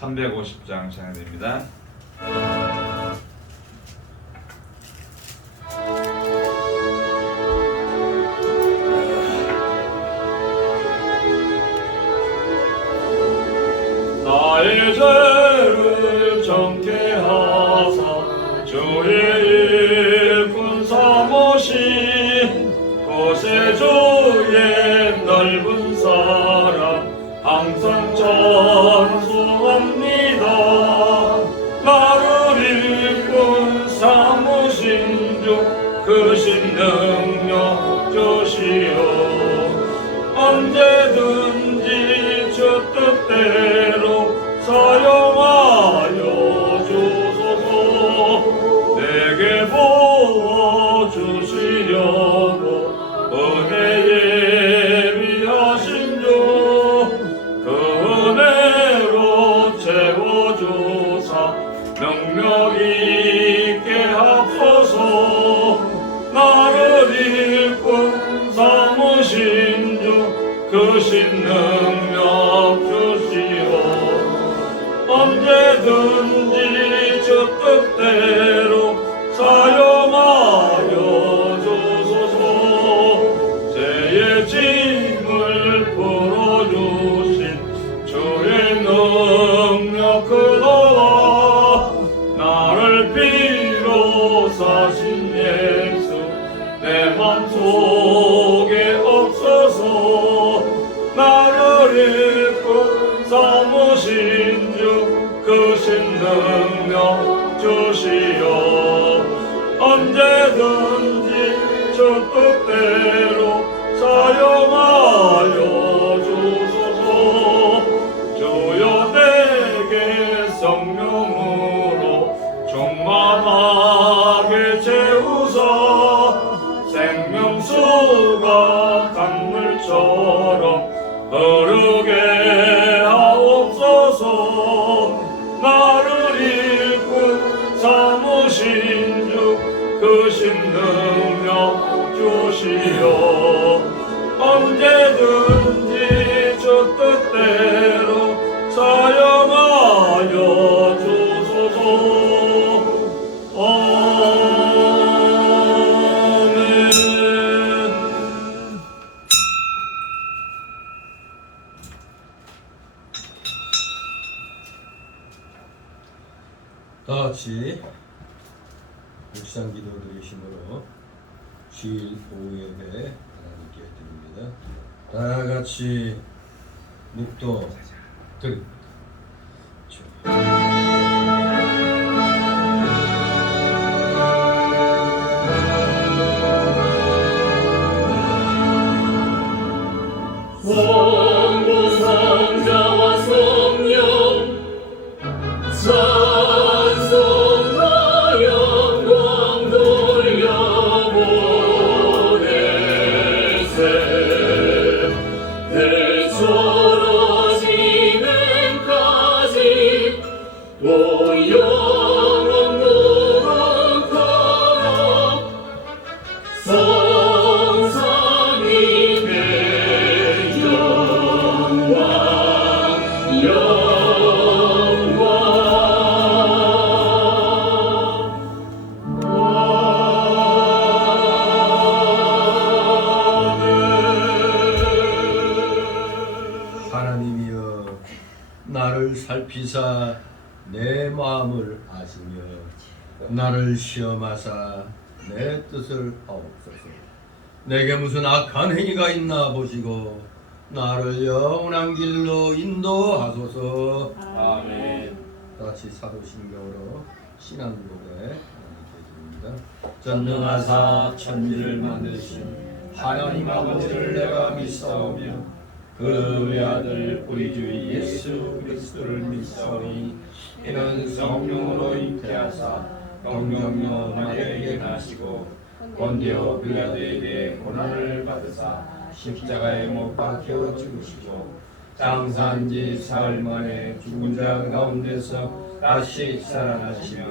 350장 찬양됩니다. 나의 죄를 정케 하사 주의 일꾼 삼으신 구세주의 넓은 사랑 항상 찬송합니다. 나를 일꾼 삼으신 주 크신 능력 주시오. 언제든지 주 뜻대로 사용하여 주소서. 내게 부어주시려고 은혜 예비하신 주 그 은혜로 채워주사 능력 있게 하소서. 나를 일꾼 삼으신 주 크신 능력 주시오. 언제든지 주 뜻대로 사용하여 주소서. 죄의 짐을 풀어주신 주의 능력 크도다. 나를 피로 사신 예수 내 맘속에 없어서. 나를 일꾼 삼으신 주 크신 능력 주시오. 언제든지 주 뜻대로 사용하여 주소서. 주여 내게 성령으로 충만하게 채우사 생명수가 강물처럼 흐르게 하옵소서. 나를 일꾼 삼으신 주 크신 능력 주시오. 언제든지 주 뜻대로 사용하여 주소서. 다같이 묵상기도 드리심으로 주일 오후 예배 하나님께 드립니다. 다같이 묵도 드립니다. 성부 성자와 성령 찬송하여 영광 돌려보내세. 내처럼 진행까지 오 영원 무궁하여 성삼위 영광 영광 하나님이여 나를 살피사 내 마음을 아시며 나를 시험하사 내 뜻을 아옵소서. 내게 무슨 악한 행위가 있나 보시고 나를 영원한 길로 인도하소서. 아멘. 다시 사도신경으로 신앙노래 하나님께 드립니다. 전능하사 천지를 만드신 하나님 아버지를 내가 믿사오며 그 외아들 우리 주 예수 그리스도를 믿사오니 이는 성령으로 잉태하사 동정녀 마리아에게 나시고 본디오 빌라도에게 고난을 받으사 십자가에 못 박혀 죽으시고 장사한지 사흘 만에 죽은 자 가운데서 다시 살아나시며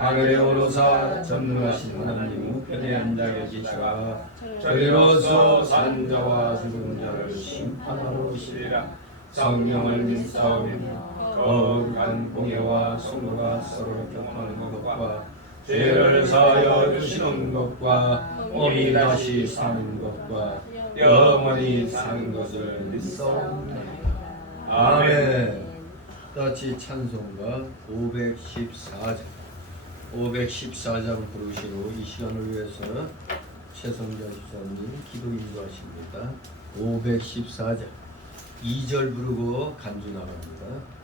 하늘에 오르사 전능하신 하나님 우편에 앉아 계시다가 저리로서 산 자와 죽은 자를 심판하러 오시리라. 성령을 믿사오며 거룩한 공예와 성도가 서로 교통하는 것과 죄를 사하여 주시는 것과 몸이 다시 사는 것과 영원히 사는 것을 믿사옵나이다. 아멘. 다시 찬송가 514장 부르시고 이 시간을 위해서 최성자 집사님 기도 인도하십니다. 514장 2절 부르고 간주 나갑니다.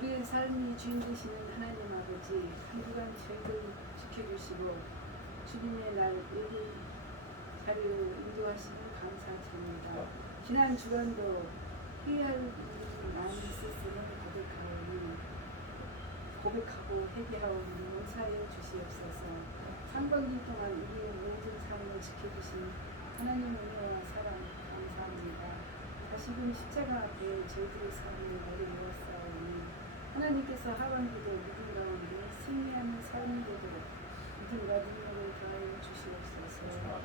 우리의 삶이 주인 되시는 하나님 아버지, 한 주간 저희들 지켜주시고 주님의 날 여기 자리로 인도하시면 감사드립니다. 지난 주간도 회개할 일이 많이 있었으면 고백하고 회개하오니 용서하여 주시옵소서. 3번기 동안 우리의 모든 삶을 지켜주신 하나님의 은혜와 사랑 감사합니다. 다시금 십자가 앞에 저희들의 삶을 내려놓았사오니 하나님께서 하반기도 믿음 가운데 승리하는 삶이 되도록 믿음과 능력을 더하여 주시옵소서.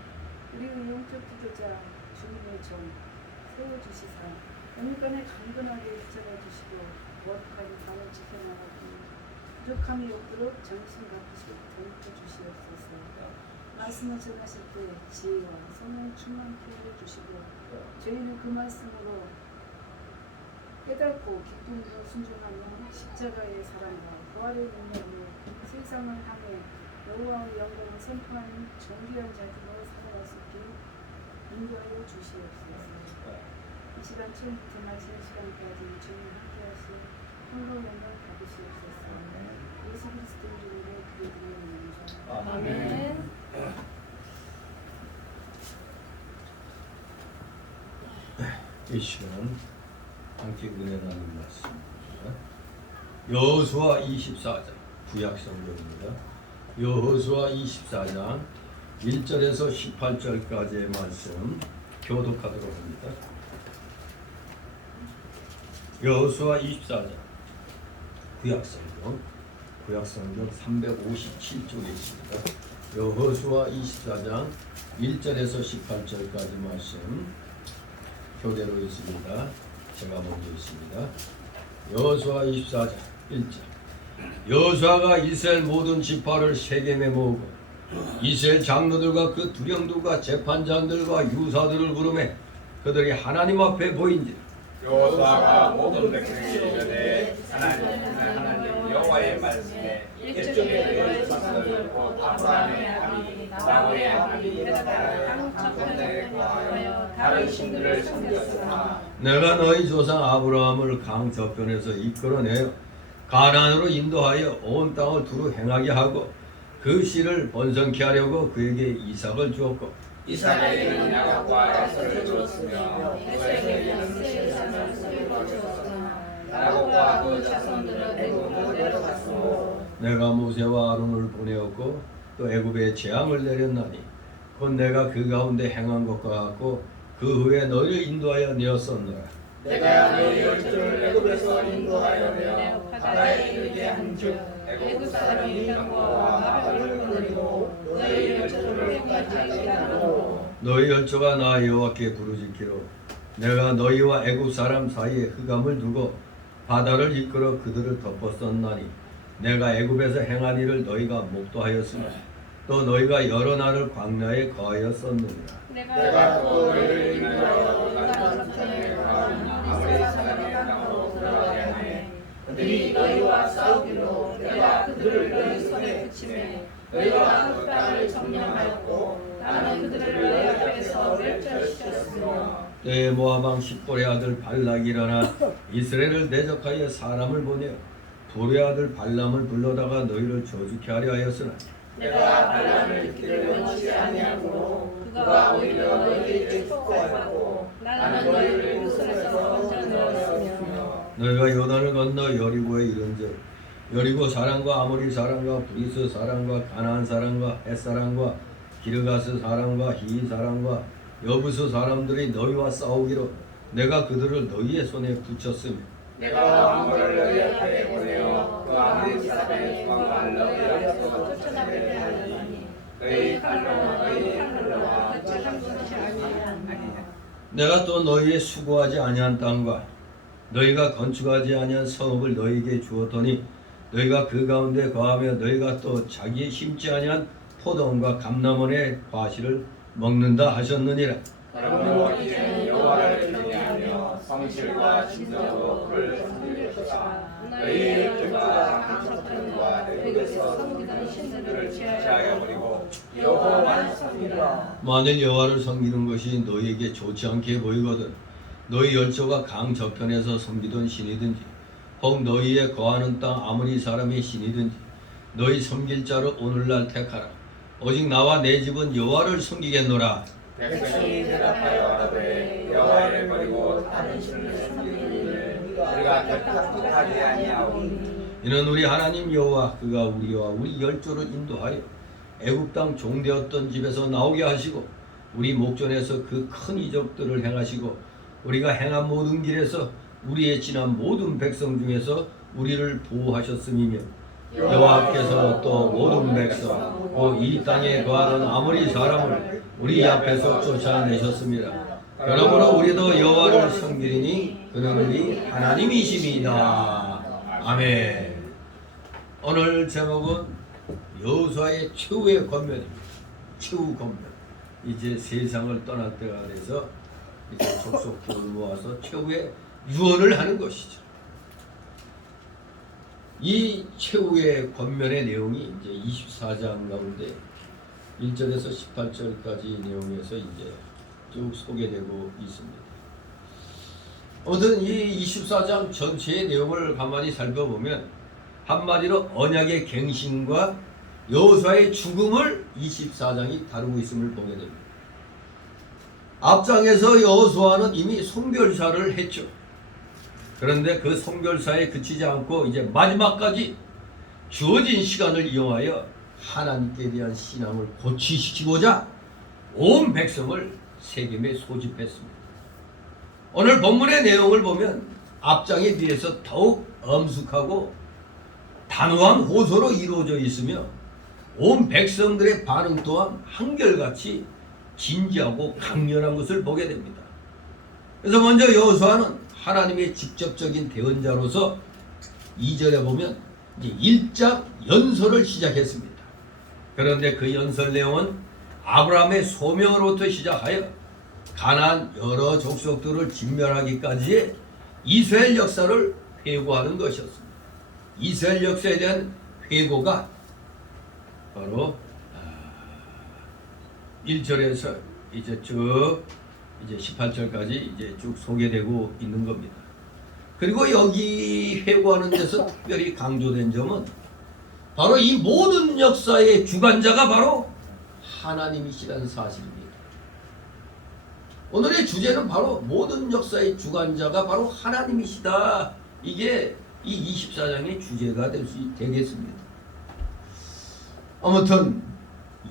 우리의 영적 지도자 주님의 종 세워주시사 영육간에 강건하게 붙잡아 주시고 거룩하게 밤을 지켜나가고 부족함이 없도록 정신 갚으시고 덤켜 주시옵소서. 말씀을 전하실 때 지혜와 성령 충만케 해주시고 저희는 그 말씀으로 깨닫고 기쁨으로 순종하며 십자가의 사랑과 부활의 능력으로 세상을 향해 여호와의 영광을 선포하는 존귀한 자들로 살아갈 수 있게 인도하여 주시옵소서. 이 시간 처음부터 마치는 시간까지 주님 함께하시 평강 영광 받으시옵소서. 예수 그리스도 이름으로 기도드리옵나이다. 아멘. 이 시간 함께 은혜 나눈 말씀입니다. 여호수아 24장 구약 성경입니다. 여호수아 24장 1절에서 18절까지의 말씀 교독하도록 합니다. 여호수아 24장 구약 성경 357쪽에 있습니다. 여호수아 24장 1절에서 18절까지 말씀 교대로 있습니다. 제가 먼저 있습니다. 여호수아 24장 1절. 여호수아가 이스라엘 모든 지파를 세겜에 모으고 이스라엘 장로들과 그 두령들과 재판장들과 유사들을 부르매 그들이 하나님 앞에 보인지라. 여호수아가 모든 백성에게 이르되 하나님 여호와의 말씀에 일종의 너희 자손들 곧 아브라함의 아비 나홀의 아비 당첨에 구하여 다른 신들을 섬겼으나 내가 너희 조상 아브라함을 강 저편에서 이끌어내어 가나안으로 인도하여 온 땅을 두루 행하게 하고 그 씨를 번성케 하려고 그에게 이삭을 주었고 이삭에게는 야곱과 에서를 주었으며 에서에게는 세상을 주었으나 야곱과 그 자손들은 애굽으로 내려갔으므로 내가 모세와 아론을 보내었고 또 애굽에 재앙을 내렸나니 곧 내가 그 가운데 행한 것과 같고 그 후에 너희를 인도하여 내었었노라. 내가 너희 열조를 애굽에서 인도하여 내어 바다에 이르게 한즉 애굽 사람이 병거와 마병을 거느리고 너희 열조를 애굽까지 이르게 하노. 너희 열조가 나 여호와께 부르짖기로 내가 너희와 애굽 사람 사이에 흑암을 두고 바다를 이끌어 그들을 덮었었나니 내가 애굽에서 행한 일을 너희가 목도하였으며 또 너희가 여러 날을 광야에 거하였었느니라. 내가 또 너희를 인도하여 요단 저편에 거하는 아모리 사람의 땅으로 들어가게 하매 그들이 너희와 싸우기로 내가 그들을 너희 손에 붙이매 너희가 그 땅을 점령하였고 나는 그들을 너희 앞에서 멸절시켰으며 때에 모압 왕 십볼의 아들 발락이 일어나 이스라엘을 대적하여 사람을 보내어 볼의 아들 발람을 불러다가 너희를 저주케 하려 하였으나 내가 발람을 듣기를 원치 아니하므로 그가 오히려 너희에게 축복하였고 나는 너희를 그 손에서 건져내었으며 너희가 요단을 건너 여리고에 이른즉 여리고 사람과 아모리 사람과 브리스 사람과 가나안 사람과 헷 사람과 기르가스 사람과 히 사람과 여부스 사람들이 너희와 싸우기로 내가 그들을 너희의 손에 붙였으며 내가 왕벌을 너희 앞에 보내어 그 아모리 사람의 중앙을 너희 앞에서 쫓아나게 하였으니 너희 칼로 너희 칼로와 같이 한 것이 아니하니라. 내가 또 너희의 수고하지 아니한 땅과 너희가 건축하지 아니한 성읍을 너희에게 주었더니 너희가 그 가운데 거하며 너희가 또 자기의 심지 아니한 포도원과 감람원의 과실을 먹는다 하셨느니라. 그러므로 이제는 여호와를 경외하며 성실과 진정으로 그를 섬기려시다. 너희의 열조가 강척편과 애굽에서 섬기던 신들을 제하여 버리고 여호와만 섬기라. 만일 여호와를 섬기는 것이 너희에게 좋지 않게 보이거든 너희 열조가 강 저편에서 섬기던 신이든지 혹 너희의 거하는 땅 아무리 사람의 신이든지 너희 섬길 자를 오늘날 택하라. 오직 나와 내 집은 여호와를 섬기겠노라. 백성이 대답하여 하되 여호와를 버리고 다른 신을 섬기는 우리가 결코 하지 아니하오니 이는 우리 하나님 여호와 그가 우리와 우리 열조를 인도하여 애굽 땅 종되었던 집에서 나오게 하시고 우리 목전에서 그 큰 이적들을 행하시고 우리가 행한 모든 길에서 우리의 지난 모든 백성 중에서 우리를 보호하셨음이며 여호와께서 또 모든 백성 또 이 땅에 거하던 아모리 사람을 우리 앞에서 쫓아내셨습니다. 그러므로 우리도 여호와를 섬기리니 그는 우리 하나님이십니다. 아멘. 오늘 제목은 여호수아의 최후의 권면입니다. 최후 권면. 이제 세상을 떠날 때가 돼서 이제 족속들을 모아서 최후의 유언을 하는 것이죠. 이 최후의 권면의 내용이 이제 24장 가운데 1절에서 18절까지 내용에서 이제 쭉 소개되고 있습니다. 아무튼 이 24장 전체의 내용을 가만히 살펴보면 한마디로 언약의 갱신과 여호수아의 죽음을 24장이 다루고 있음을 보게 됩니다. 앞장에서 여호수아는 이미 성결사를 했죠. 그런데 그 성결사에 그치지 않고 이제 마지막까지 주어진 시간을 이용하여 하나님께 대한 신앙을 고취시키고자 온 백성을 세겜에 소집했습니다. 오늘 본문의 내용을 보면 앞장에 비해서 더욱 엄숙하고 단호한 호소로 이루어져 있으며 온 백성들의 반응 또한 한결같이 진지하고 강렬한 것을 보게 됩니다. 그래서 먼저 여호수아는 하나님의 직접적인 대언자로서 2절에 보면 이제 1장 연설을 시작했습니다. 그런데 그 연설 내용은 아브라함의 소명으로부터 시작하여 가나안 여러 족속들을 진멸하기까지의 이스라엘 역사를 회고하는 것이었습니다. 이스라엘 역사에 대한 회고가 바로 1절에서 이제 쭉 이제 18절까지 이제 쭉 소개되고 있는 겁니다. 그리고 여기 회고하는 데서 특별히 강조된 점은 바로 이 모든 역사의 주관자가 바로 하나님이시라는 사실입니다. 오늘의 주제는 바로 모든 역사의 주관자가 바로 하나님이시다. 이게 이 24장의 주제가 되겠습니다. 아무튼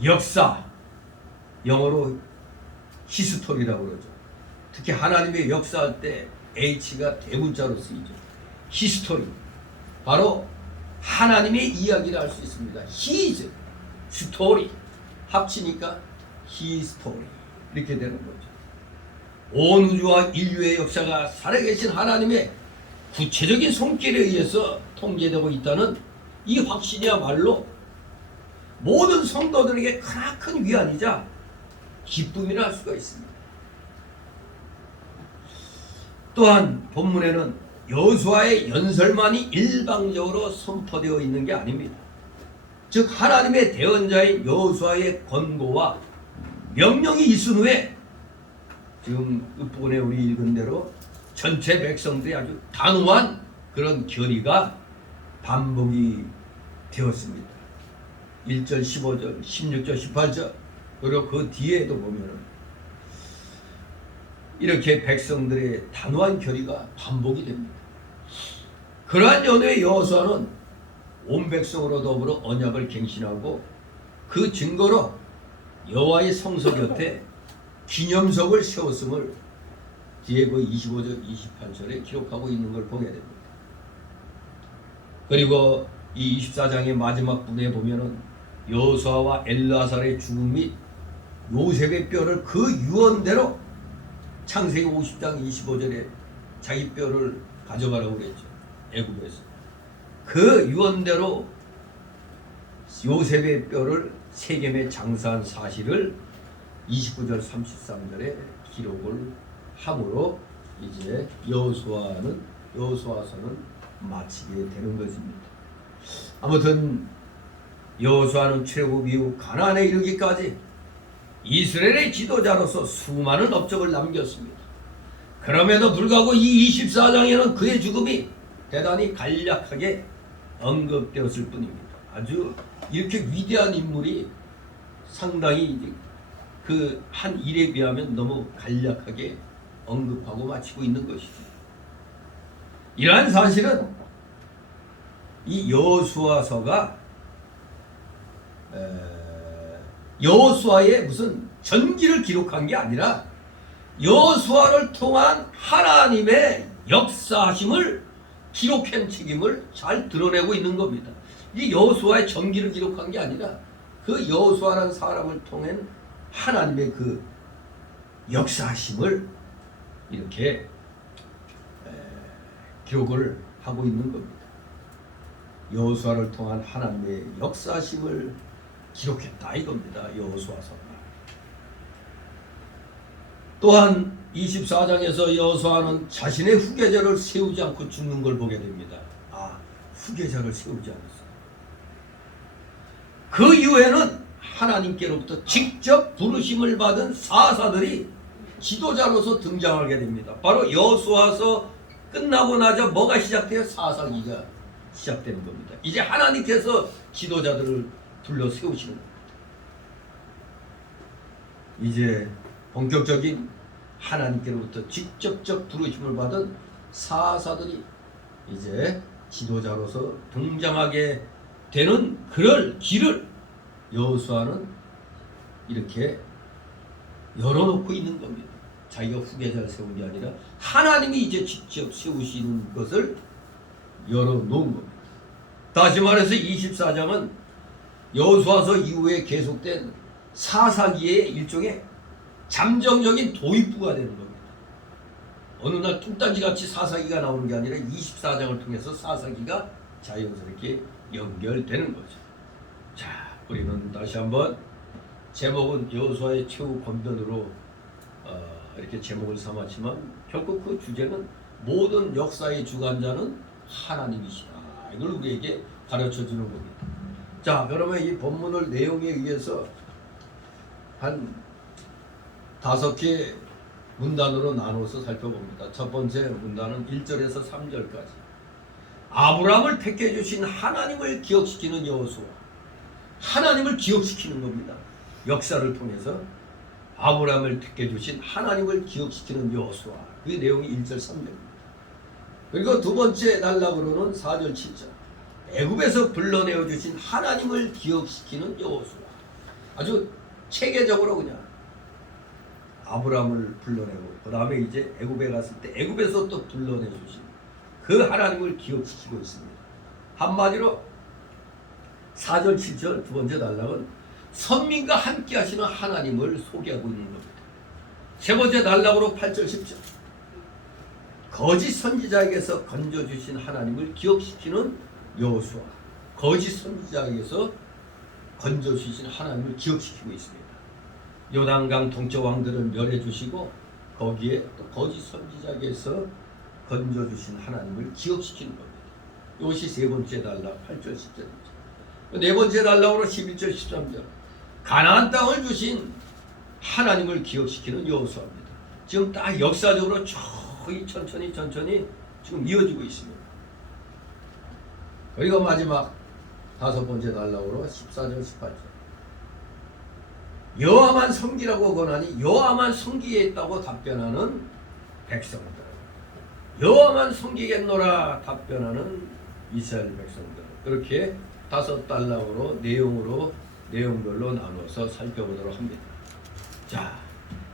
역사, 영어로 히스토리라고 그러죠. 특히 하나님의 역사할 때 H가 대문자로 쓰이죠. 히스토리. 바로 하나님의 이야기를 할 수 있습니다. His story. 합치니까 히스토리. 이렇게 되는 거죠. 온 우주와 인류의 역사가 살아계신 하나님의 구체적인 손길에 의해서 통제되고 있다는 이 확신이야말로 모든 성도들에게 크나큰 위안이자 기쁨이라 할 수가 있습니다. 또한 본문에는 여호수아의 연설만이 일방적으로 선포되어 있는 게 아닙니다. 즉 하나님의 대언자인 여호수아의 권고와 명령이 있은 후에 지금 끝부분에 우리 읽은 대로 전체 백성들이 아주 단호한 그런 결의가 반복이 되었습니다. 1절, 15절, 16절, 18절 그리고 그 뒤에도 보면은 이렇게 백성들의 단호한 결의가 반복이 됩니다. 그러한 연후에 여호수아는 온 백성으로 더불어 언약을 갱신하고 그 증거로 여호와의 성소 곁에 기념석을 세웠음을 뒤에 그 25절, 28절에 기록하고 있는 걸 보게 됩니다. 그리고 이 24장의 마지막 부분에 보면은 여호수아와 엘르아살의 죽음 및 요셉의 뼈를 그 유언대로 창세기 50장 25절에 자기 뼈를 가져가라고 그랬죠. 애굽에서. 그 유언대로 요셉의 뼈를 세겜에 장사한 사실을 29절 33절에 기록을 함으로 이제 여호수아서는 마치게 되는 것입니다. 아무튼 여호수아는 출애굽 이후 가나안에 이르기까지 이스라엘의 지도자로서 수많은 업적을 남겼습니다. 그럼에도 불구하고 이 24장에는 그의 죽음이 대단히 간략하게 언급되었을 뿐입니다. 아주 이렇게 위대한 인물이 상당히 그 한 일에 비하면 너무 간략하게 언급하고 마치고 있는 것이죠. 이러한 사실은 이 여호수아서가 여호수아의 무슨 전기를 기록한 게 아니라 여호수아를 통한 하나님의 역사하심을 기록한 책임을 잘 드러내고 있는 겁니다. 이 여호수아의 전기를 기록한 게 아니라 그 여호수아라는 사람을 통한 하나님의 그 역사하심을 이렇게 기록을 하고 있는 겁니다. 여호수아를 통한 하나님의 역사심을 기록했다 이겁니다. 여호수아서가. 또한 24장에서 여호수아는 자신의 후계자를 세우지 않고 죽는 걸 보게 됩니다. 후계자를 세우지 않았어요. 그 이후에는 하나님께로부터 직접 부르심을 받은 사사들이 지도자로서 등장하게 됩니다. 바로 여호수아서 끝나고 나자 뭐가 시작돼요? 사사기가 시작되는 겁니다. 이제 하나님께서 지도자들을 불러 세우시는 겁니다. 이제 본격적인 하나님께로부터 직접적 부르심을 받은 사사들이 이제 지도자로서 등장하게 되는 그럴 길을 여호수아는 이렇게 열어놓고 있는 겁니다. 자기가 후계자를 세운 게 아니라 하나님이 이제 직접 세우시는 것을 열어놓은 겁니다. 다시 말해서 24장은 여호수아서 이후에 계속된 사사기의 일종의 잠정적인 도입부가 되는 겁니다. 어느 날 뚱딴지같이 사사기가 나오는 게 아니라 24장을 통해서 사사기가 자연스럽게 연결되는 거죠. 자, 우리는 다시 한번 제목은 여호수아의 최후 권변으로 이렇게 제목을 삼았지만 결국 그 주제는 모든 역사의 주관자는 하나님이시다. 이걸 우리에게 가르쳐주는 겁니다. 자, 그러면 이 본문을 내용에 의해서 한 5개 문단으로 나눠서 살펴봅니다. 첫 번째 문단은 1절에서 3절까지. 아브라함을 택해 주신 하나님을 기억시키는 여호수아. 하나님을 기억시키는 겁니다. 역사를 통해서 아브라함을 택해 주신 하나님을 기억시키는 여호수아. 그 내용이 1절 3절입니다. 그리고 두 번째 단락으로는 4절 7절. 애굽에서 불러내어 주신 하나님을 기억시키는 여호수아. 아주 체계적으로 그냥 아브라함을 불러내고 그 다음에 이제 애굽에 갔을 때 애굽에서 또 불러내 주신 그 하나님을 기억시키고 있습니다. 한마디로 4절 7절 두 번째 단락은 선민과 함께 하시는 하나님을 소개하고 있는 겁니다. 세 번째 단락으로 8절 10절 거짓 선지자에게서 건져주신 하나님을 기억시키는 여호수아. 거짓 선지자에게서 건져주신 하나님을 기억시키고 있습니다. 요단강 동쪽 왕들을 멸해 주시고 거기에 또 거짓 선지자에게서 건져주신 하나님을 기억시키는 겁니다. 이것이 세 번째 단락 8절 10절입니다. 네 번째 단락으로 11절 13절 가나안 땅을 주신 하나님을 기억시키는 여호수아입니다. 지금 딱 역사적으로 저기 천천히 지금 이어지고 있습니다. 그리고 마지막 5번째 단락으로 14절 18절 여호와만 섬기라고 권하니 여호와만 섬기겠다고 답변하는 백성들, 여호와만 섬기겠노라 답변하는 이스라엘 백성들. 그렇게 5단락으로 내용별로 나눠서 살펴보도록 합니다. 자,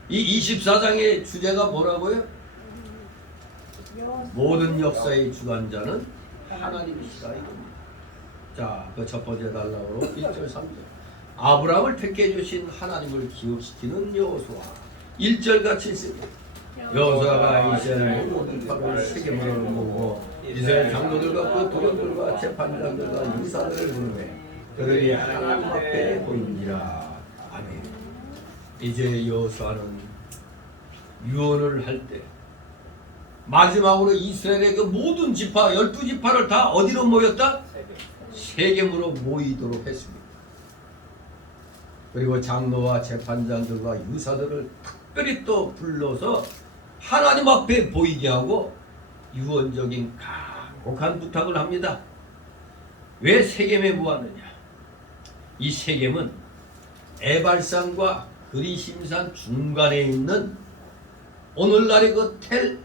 이 24장의 주제가 뭐라고요? 모든 역사의 주관자는 하나님이시다 이겁니다. 자, 그 첫 번째 단락으로 1절 3절 아브라함을 택해 주신 하나님을 기억시키는 여호수아. 1절 같이 쓰게 여호수아가 이스라엘 모든 팔을 세겜으로 모으고 이스라엘 장로들과 그 도령들과 재판장들과 이사들을 부르매 그들이 하나님 앞에 보이니라. 아멘. 이제 여호수아는 유언을 할 때 마지막으로 이스라엘의 그 모든 지파 12지파를 다 어디로 모였다? 세겜으로 모이도록 했습니다. 그리고 장로와 재판장들과 유사들을 특별히 또 불러서 하나님 앞에 보이게 하고 유언적인 간곡한 부탁을 합니다. 왜 세겜에 모았느냐? 이 세겜은 에발산과 그리심산 중간에 있는 오늘날의 그 텔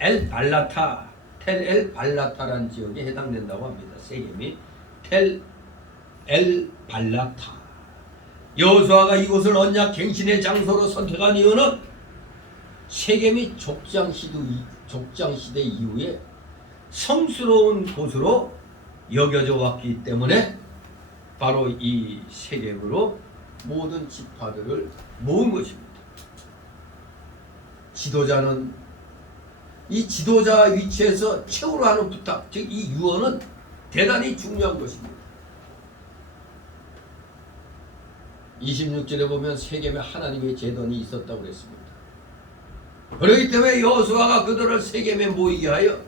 엘 발라타라는 지역에 해당된다고 합니다. 세겜이 텔 엘 발라타. 여호수아가 이곳을 언약 갱신의 장소로 선택한 이유는 세겜이 족장시대 이후에 성스러운 곳으로 여겨져 왔기 때문에 바로 이 세겜으로 모든 지파들을 모은 것입니다. 지도자는 이 지도자 위치에서 최후로 하는 부탁, 즉 이 유언은 대단히 중요한 것입니다. 26절에 보면 세겜에 하나님의 제단이 있었다고 그랬습니다. 그렇기 때문에 여호수아가 그들을 세겜에 모이게 하여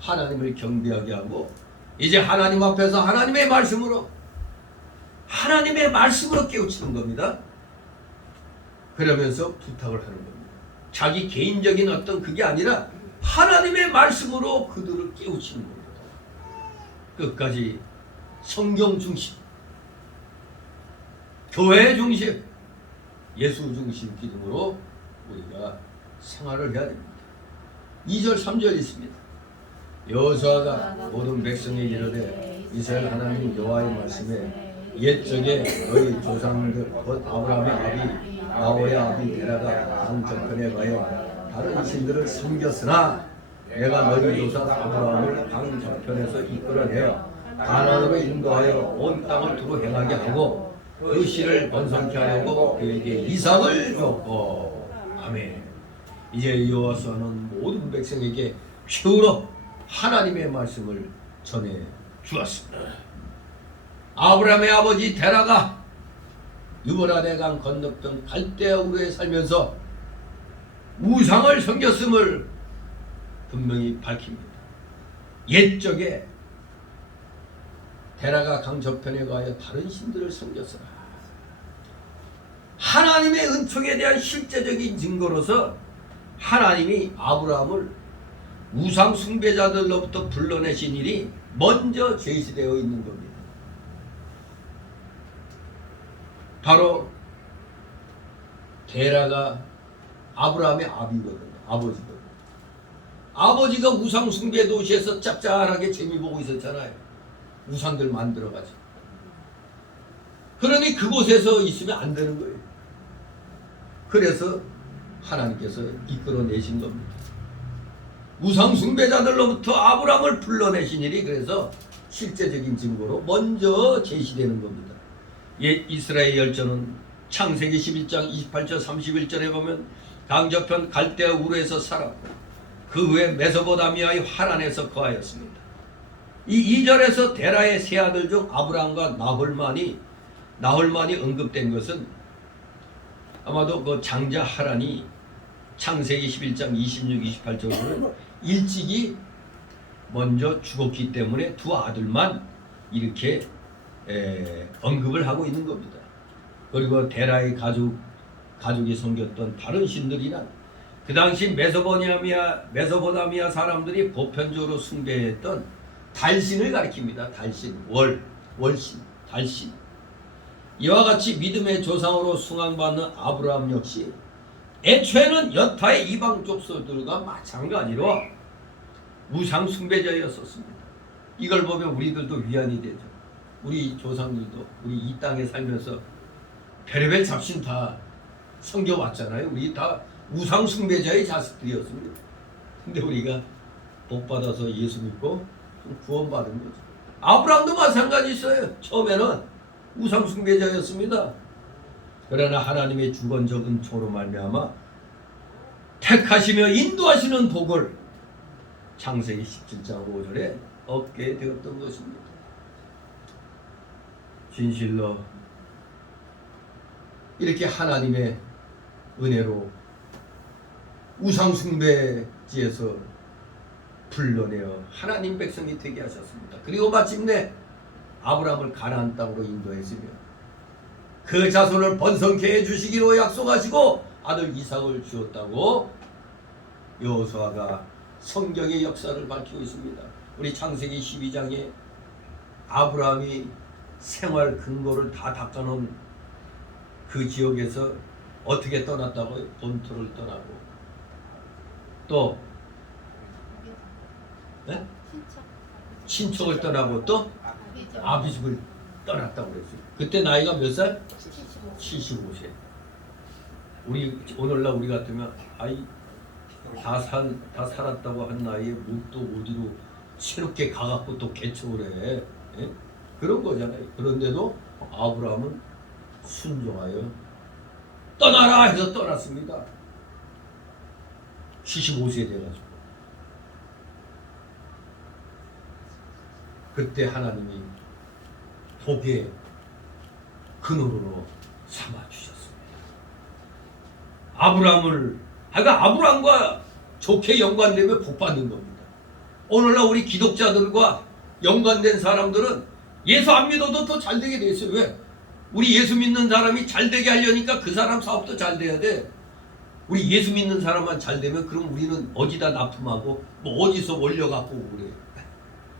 하나님을 경배하게 하고 이제 하나님 앞에서 하나님의 말씀으로 깨우치는 겁니다. 그러면서 부탁을 하는 겁니다. 자기 개인적인 어떤 그게 아니라 하나님의 말씀으로 그들을 깨우치는 겁니다. 끝까지 성경 중심, 교회 중심, 예수 중심 기둥으로 우리가 생활을 해야 됩니다. 2절 3절 있습니다. 여호수아가 모든 백성에게 이르되 이스라엘 하나님 여호와의 말씀에 옛적에 너희 조상들 곧 아브라함의 아비 나홀의 아비 데라가 강 저편에 가여 다른 신들을 섬겼으나 내가 너희 조사 아브라함을 강 저편에서 이끌어내어 가나안으로 인도하여 온 땅을 두루 행하게 하고 그 씨를 번성케 하려고 그에게 이삭을 줬고. 아멘. 이제 여호수아는 모든 백성에게 최후로 하나님의 말씀을 전해 주었습니다. 아브라함의 아버지 데라가 유브라데 강 건너편 갈대아 우르에 살면서 우상을 섬겼음을 분명히 밝힙니다. 옛적에 데라가 강 저편에 가여 다른 신들을 섬겼으나 하나님의 은총에 대한 실제적인 증거로서 하나님이 아브라함을 우상 숭배자들로부터 불러내신 일이 먼저 제시되어 있는 겁니다. 바로 데라가 아브라함의 아버지거든요. 아버지가 우상 숭배 도시에서 짭짤하게 재미 보고 있었잖아요. 우상들 만들어가지고. 그러니 그곳에서 있으면 안 되는 거예요. 그래서 하나님께서 이끌어내신 겁니다. 우상 숭배자들로부터 아브라함을 불러내신 일이 그래서 실제적인 증거로 먼저 제시되는 겁니다. 옛 이스라엘 열전은 창세기 11장 28절 31절에 보면 강저편 갈대아 우르에서 살았고 그 후에 메소포타미아의 하란에서 거하였습니다. 이 2절에서 데라의 세 아들 중 아브라함과 나홀만이 언급된 것은 아마도 그 장자 하란이 창세기 11장 26, 28절로는 일찍이 먼저 죽었기 때문에 두 아들만 이렇게 언급을 하고 있는 겁니다. 그리고 데라의 가족이 섬겼던 다른 신들이란 그 당시 메소포타미아 사람들이 보편적으로 숭배했던 달신을 가리킵니다. 달신, 월신, 달신. 이와 같이 믿음의 조상으로 숭앙받는 아브라함 역시 애초에는 여타의 이방 족속들과 마찬가지로 우상 숭배자였었습니다. 이걸 보면 우리들도 위안이 되죠. 우리 조상들도 우리 이 땅에 살면서 별의별 잡신 다 섬겨왔잖아요. 우리 다 우상 숭배자의 자식들이었습니다. 근데 우리가 복받아서 예수 믿고 구원받은 거죠. 아브라함도 마찬가지였어요. 처음에는 우상 숭배자였습니다. 그러나 하나님의 주권적 은총으로 말미암아 택하시며 인도하시는 복을 창세기 17장 5절에 얻게 되었던 것입니다. 진실로 이렇게 하나님의 은혜로 우상 숭배지에서 불러내어 하나님 백성이 되게 하셨습니다. 그리고 마침내 아브라함을 가나안 땅으로 인도했으며 그 자손을 번성케 해주시기로 약속하시고 아들 이삭을 주었다고 여호수아가 성경의 역사를 밝히고 있습니다. 우리 창세기 12장에 아브라함이 생활 근거를 다 닦아놓은 그 지역에서 어떻게 떠났다고요? 본토를 떠나고 또 네? 친척을 떠나고 또 아비집을 떠났다고 그랬어요. 그때 나이가 몇 살? 75세. 우리 오늘날 우리 같으면 아이 다 살았다고 한 나이에 뭐 또 어디로 새롭게 가갖고 또 개척을 해. 예? 그런 거잖아요. 그런데도 아브라함은 순종하여 떠나라 해서 떠났습니다. 75세 돼가지고. 그때 하나님이 복의 근원으로 삼아 주셨습니다. 아브라함과 좋게 연관되면 복 받는 겁니다. 오늘날 우리 기독자들과 연관된 사람들은 예수 안 믿어도 더 잘 되게 돼 있어요. 왜? 우리 예수 믿는 사람이 잘 되게 하려니까 그 사람 사업도 잘 돼야 돼. 우리 예수 믿는 사람만 잘 되면 그럼 우리는 어디다 납품하고 뭐 어디서 원료 갖고 오고 그래.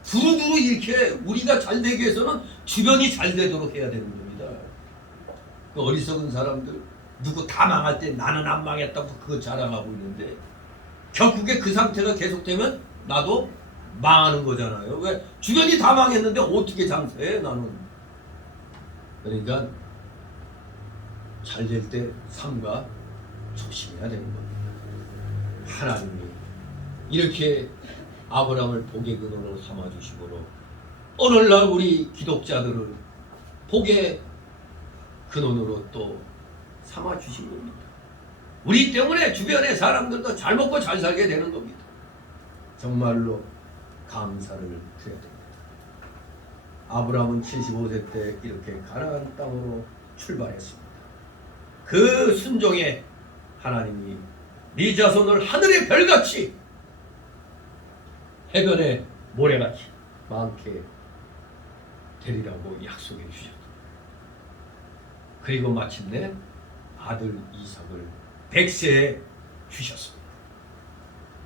두루두루 이렇게 우리가 잘 되기 위해서는 주변이 잘 되도록 해야 되는 겁니다. 그 어리석은 사람들 누구 다 망할 때 나는 안 망했다고 그거 자랑하고 있는데 결국에 그 상태가 계속되면 나도 망하는 거잖아요. 왜? 주변이 다 망했는데 어떻게 장사해 나는. 그러니까 잘 될 때 삼가 조심해야 되는 겁니다. 하나님이 이렇게 아브라함을 복의 근원으로 삼아주시므로 오늘날 우리 기독자들을 복의 근원으로 또 삼아주신 겁니다. 우리 때문에 주변의 사람들도 잘 먹고 잘 살게 되는 겁니다. 정말로 감사를 드려야 됩니다. 아브라함은 75세 때 이렇게 가나안 땅으로 출발했습니다. 그 순종에 하나님이 네 자손을 하늘의 별같이 해변의 모래같이 많게 되리라고 약속해 주셨다. 그리고 마침내 아들 이삭을 100세에 주셨습니다.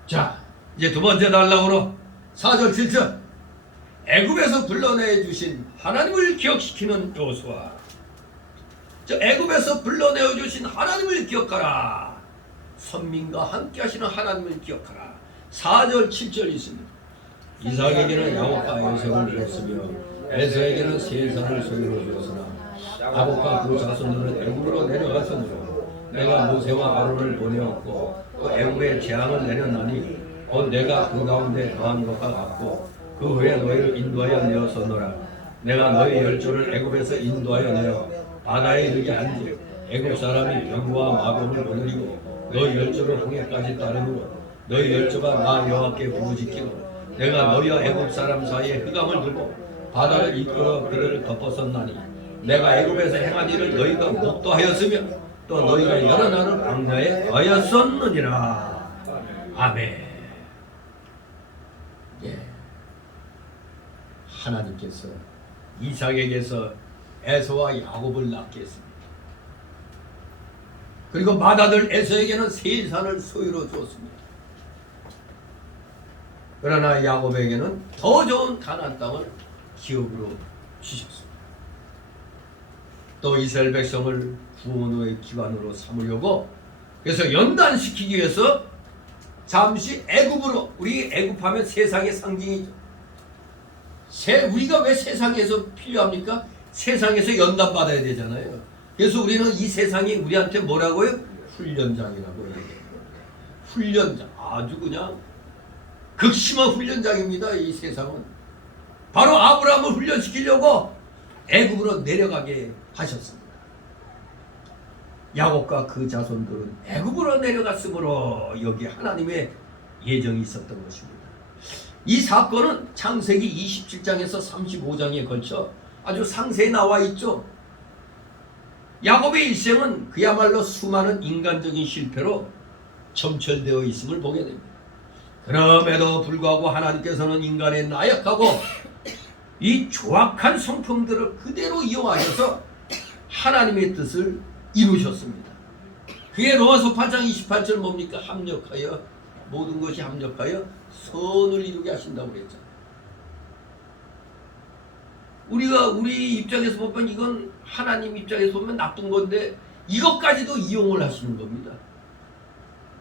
자, 이제 두 번째 단락으로 4절 7절 애굽에서 불러내 주신 하나님을 기억시키는 여호수아. 저 애굽에서 불러내어 주신 하나님을 기억하라. 선민과 함께 하시는 하나님을 기억하라. 4절 7절 있습니다. 이삭에게는 야곱과 에서를 주었으며 에서에게는 세산을 소유로 주었으나 야곱과 그 자손들은 애굽으로 내려갔으므로 내가 모세와 아론을 보내었고 또 애굽에 재앙을 내렸나니 곧 내가 그 가운데 더한 것과 같고 그 후에 너희를 인도하여 내었었노라. 내가 너희 열조를 애굽에서 인도하여 내어 바다에 이르게 한즉 애굽 사람이 병과 마병을 거느리고 너희 열조를 홍해까지 따르므로 너희 열조가 나 여호와께 부르짖기로 내가 너희와 애굽 사람 사이에 흑암을 두고 바다를 이끌어 그들을 덮었었나니 내가 애굽에서 행한 일을 너희가 목도하였으며 또 너희가 여러 날을 광야에 거하였었느니라. 아멘. 예. 하나님께서 이삭에게서 에서와 야곱을 낳게 했습니다. 그리고 맏아들 에서에게는 세산을 소유로 주었습니다. 그러나 야곱에게는 더 좋은 가나안 땅을 기업으로 주셨습니다. 또 이스라엘 백성을 구원의 기반으로 삼으려고 그래서 연단시키기 위해서 잠시 애굽으로, 우리 애굽하면 세상의 상징이죠. 우리가 왜 세상에서 필요합니까? 세상에서 연단받아야 되잖아요. 그래서 우리는 이 세상이 우리한테 뭐라고요? 훈련장이라고 얘기해요. 훈련장, 아주 그냥 극심한 훈련장입니다. 이 세상은 바로 아브라함을 훈련시키려고 애굽으로 내려가게 하셨습니다. 야곱과 그 자손들은 애굽으로 내려갔으므로 여기 하나님의 예정이 있었던 것입니다. 이 사건은 창세기 27장에서 35장에 걸쳐 아주 상세히 나와 있죠. 야곱의 일생은 그야말로 수많은 인간적인 실패로 점철되어 있음을 보게 됩니다. 그럼에도 불구하고 하나님께서는 인간의 나약하고 이 조악한 성품들을 그대로 이용하셔서 하나님의 뜻을 이루셨습니다. 그게 로마서 8장 28절 뭡니까? 합력하여 모든 것이 합력하여 선을 이루게 하신다고 그랬잖아요. 우리 입장에서 보면 이건 하나님 입장에서 보면 나쁜 건데 이것까지도 이용을 하시는 겁니다.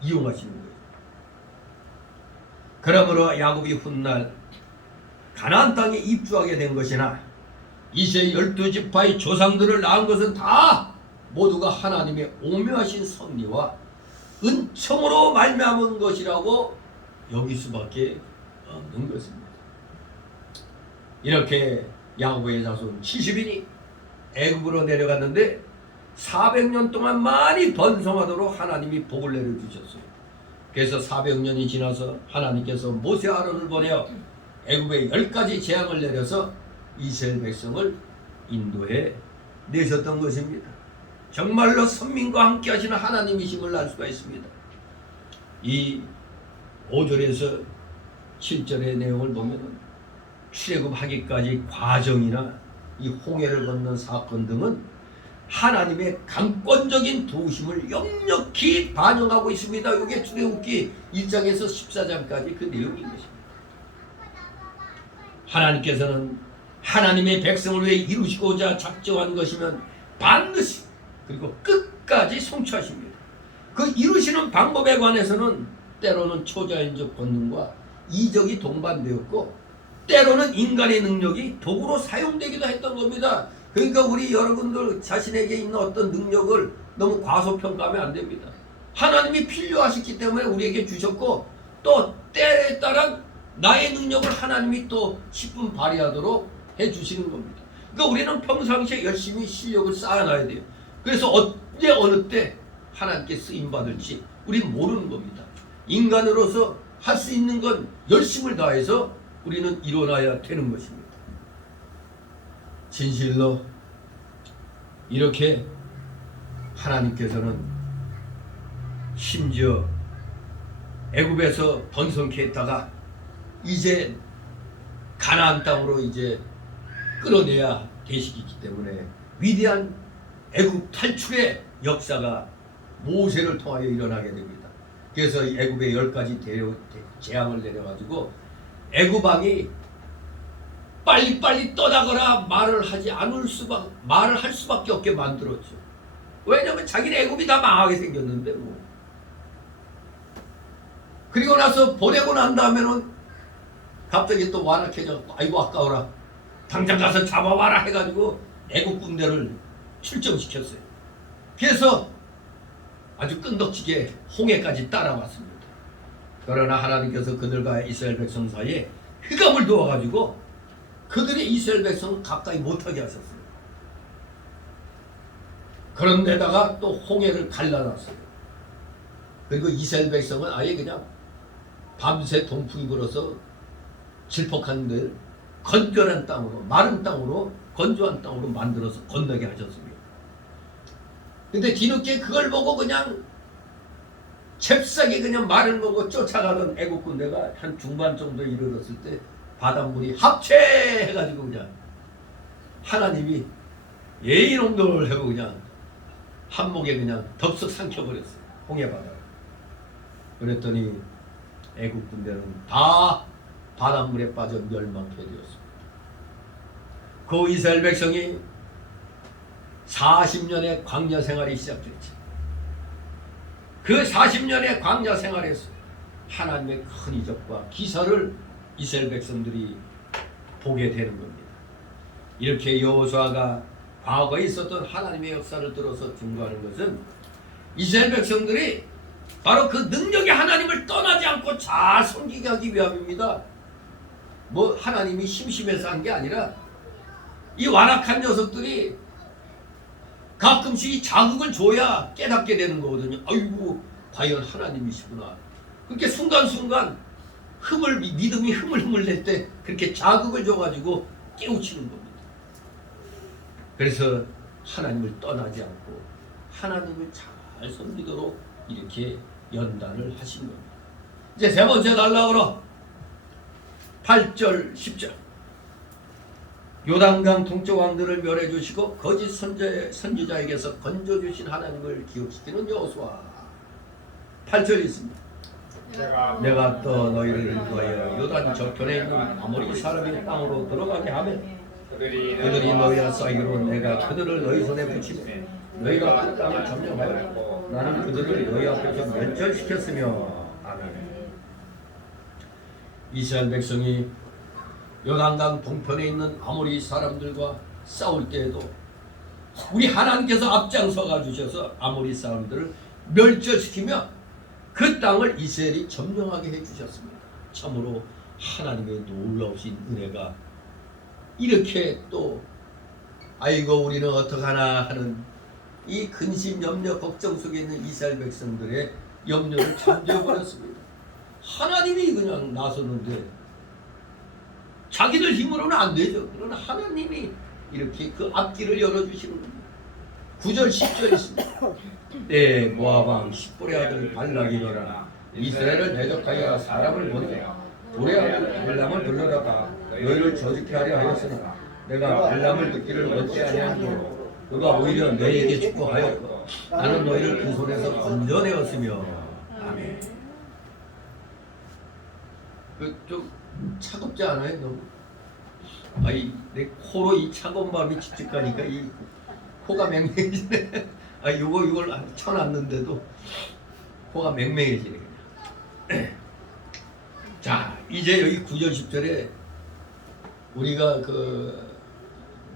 이용하시는 거예요. 그러므로 야곱이 훗날 가나안 땅에 입주하게 된 것이나 이세 12지파의 조상들을 낳은 것은 다 모두가 하나님의 오묘하신 섭리와 은총으로 말미암은 것이라고 여길 수밖에 없는 것입니다. 이렇게 야곱의 자손 70인이 애굽으로 내려갔는데 400년 동안 많이 번성하도록 하나님이 복을 내려주셨어요. 그래서 400년이 지나서 하나님께서 모세 아론을 보내어 애굽에 10가지 재앙을 내려서 이스라엘 백성을 인도해 내셨던 것입니다. 정말로 선민과 함께 하시는 하나님이심을 알 수가 있습니다. 이 5절에서 7절의 내용을 보면 출애굽하기까지 과정이나 이 홍해를 건넌 사건 등은 하나님의 강권적인 도우심을 역력히 반영하고 있습니다. 이게 출애굽기 1장에서 14장까지 그 내용인 것입니다. 하나님께서는 하나님의 백성을 위해 이루시고자 작정한 것이면 반드시 그리고 끝까지 성취하십니다. 그 이루시는 방법에 관해서는 때로는 초자연적 본능과 이적이 동반되었고 때로는 인간의 능력이 도구로 사용되기도 했던 겁니다. 그러니까 우리 여러분들 자신에게 있는 어떤 능력을 너무 과소평가하면 안 됩니다. 하나님이 필요하셨기 때문에 우리에게 주셨고 또 때에 따라 나의 능력을 하나님이 또 10분 발휘하도록 해주시는 겁니다. 그러니까 우리는 평상시에 열심히 실력을 쌓아놔야 돼요. 그래서 언제 어느 때 하나님께 쓰임받을지 우리는 모르는 겁니다. 인간으로서 할 수 있는 건 열심을 다해서 우리는 일어나야 되는 것입니다. 진실로 이렇게 하나님께서는 심지어 애굽에서 번성케 했다가 이제 가나안 땅으로 이제 끌어내야 되시기 때문에 위대한 애굽 탈출의 역사가 모세를 통하여 일어나게 됩니다. 그래서 애굽에 10가지 재앙을 내려가지고 애굽 왕이 빨리빨리 떠나거라 말을 할 수밖에 없게 만들었죠. 왜냐면 자기네 애굽이 다 망하게 생겼는데 뭐. 그리고 나서 보내고 난 다음에는 갑자기 또 완악해져. 아이고 아까워라. 당장 가서 잡아와라 해가지고 애국 군대를 출정시켰어요. 그래서 아주 끈덕지게 홍해까지 따라왔습니다. 그러나 하나님께서 그들과 이스라엘 백성 사이에 흑암을 두어가지고 그들의 이스라엘 백성을 가까이 못하게 하셨어요. 그런데다가 또 홍해를 갈라놨어요. 그리고 이스라엘 백성은 아예 그냥 밤새 동풍이 불어서 질퍽한 데 건전한 땅으로, 마른 땅으로, 건조한 땅으로 만들어서 건너게 하셨습니다. 근데 뒤늦게 그걸 보고 그냥 잽싸게 그냥 말을 먹고 쫓아가던 애국 군대가 한 중반 정도에 이르렀을 때 바닷물이 합체해가지고 그냥 하나님이 예의롱돌 하고 그냥 한목에 그냥 덥석 삼켜버렸어요. 홍해바다를. 그랬더니 애국 군대는 다 바닷물에 빠져 멸망케 되었습니다. 그 이스라엘 백성이 40년의 광야 생활이 시작됐죠. 그 40년의 광야 생활에서 하나님의 큰 이적과 기사를 이스라엘 백성들이 보게 되는 겁니다. 이렇게 여호수아가 과거에 있었던 하나님의 역사를 들어서 증거하는 것은 이스라엘 백성들이 바로 그 능력의 하나님을 떠나지 않고 잘 섬기게 하기 위함입니다. 뭐 하나님이 심심해서 한 게 아니라 이 완악한 녀석들이 가끔씩 자극을 줘야 깨닫게 되는 거거든요. 아이고 과연 하나님이시구나. 그렇게 순간순간 믿음이 흐물흐물 낼 때 그렇게 자극을 줘가지고 깨우치는 겁니다. 그래서 하나님을 떠나지 않고 하나님을 잘 섬기도록 이렇게 연단을 하신 겁니다. 이제 세 번째 날라오러 8절 10절 요단강 동쪽 왕들을 멸해 주시고 거짓 선지자에게서 건져 주신 하나님을 기억시키는 여호수아. 8절이 있습니다. 내가 또 너희를 인도하여 요단 저편에 있는 아모리 사람의 땅으로 들어가게 하며 그들이 너희와 싸이로 내가 그들을 너희 손에 붙이며 너희가 그 땅을 점령하여 나는 그들을 너희 앞에서 멸절시켰으며. 아멘. 이스라엘 백성이 요단강 동편에 있는 아모리 사람들과 싸울 때에도 우리 하나님께서 앞장서가 주셔서 아모리 사람들을 멸절시키며 그 땅을 이스라엘이 점령하게 해주셨습니다. 참으로 하나님의 놀라우신 은혜가 이렇게 또 아이고 우리는 어떡하나 하는 이 근심, 염려, 걱정 속에 있는 이스라엘 백성들의 염려를 잠재워버렸습니다. 하나님이 그냥 나서는데 자기들 힘으로는 안 되죠. 그러나 하나님이 이렇게 그 앞길을 열어주시는 겁니다. 9절 10절 있습니다. 네, 모압 왕 십볼의 아들 발락이 일어나 이스라엘을 대적하여 사람을 보내어 돌의 아들 발람을 불러다가 너희를 저주케 하려 하였으나 내가 발람을 듣기를 어찌 아니하므로 그가 오히려 너희에게 축복하였고 나는 너희를 그 손에서 건져내었으며. 아멘. 좀 차갑지 않아요? 너무? 아이 내 코로 이 차가운 바람이 직접 가니까 이 코가 맹맹해지네. 아 이걸 쳐놨는데도 코가 맹맹해지네. 자 이제 여기 9절 10절에 우리가 그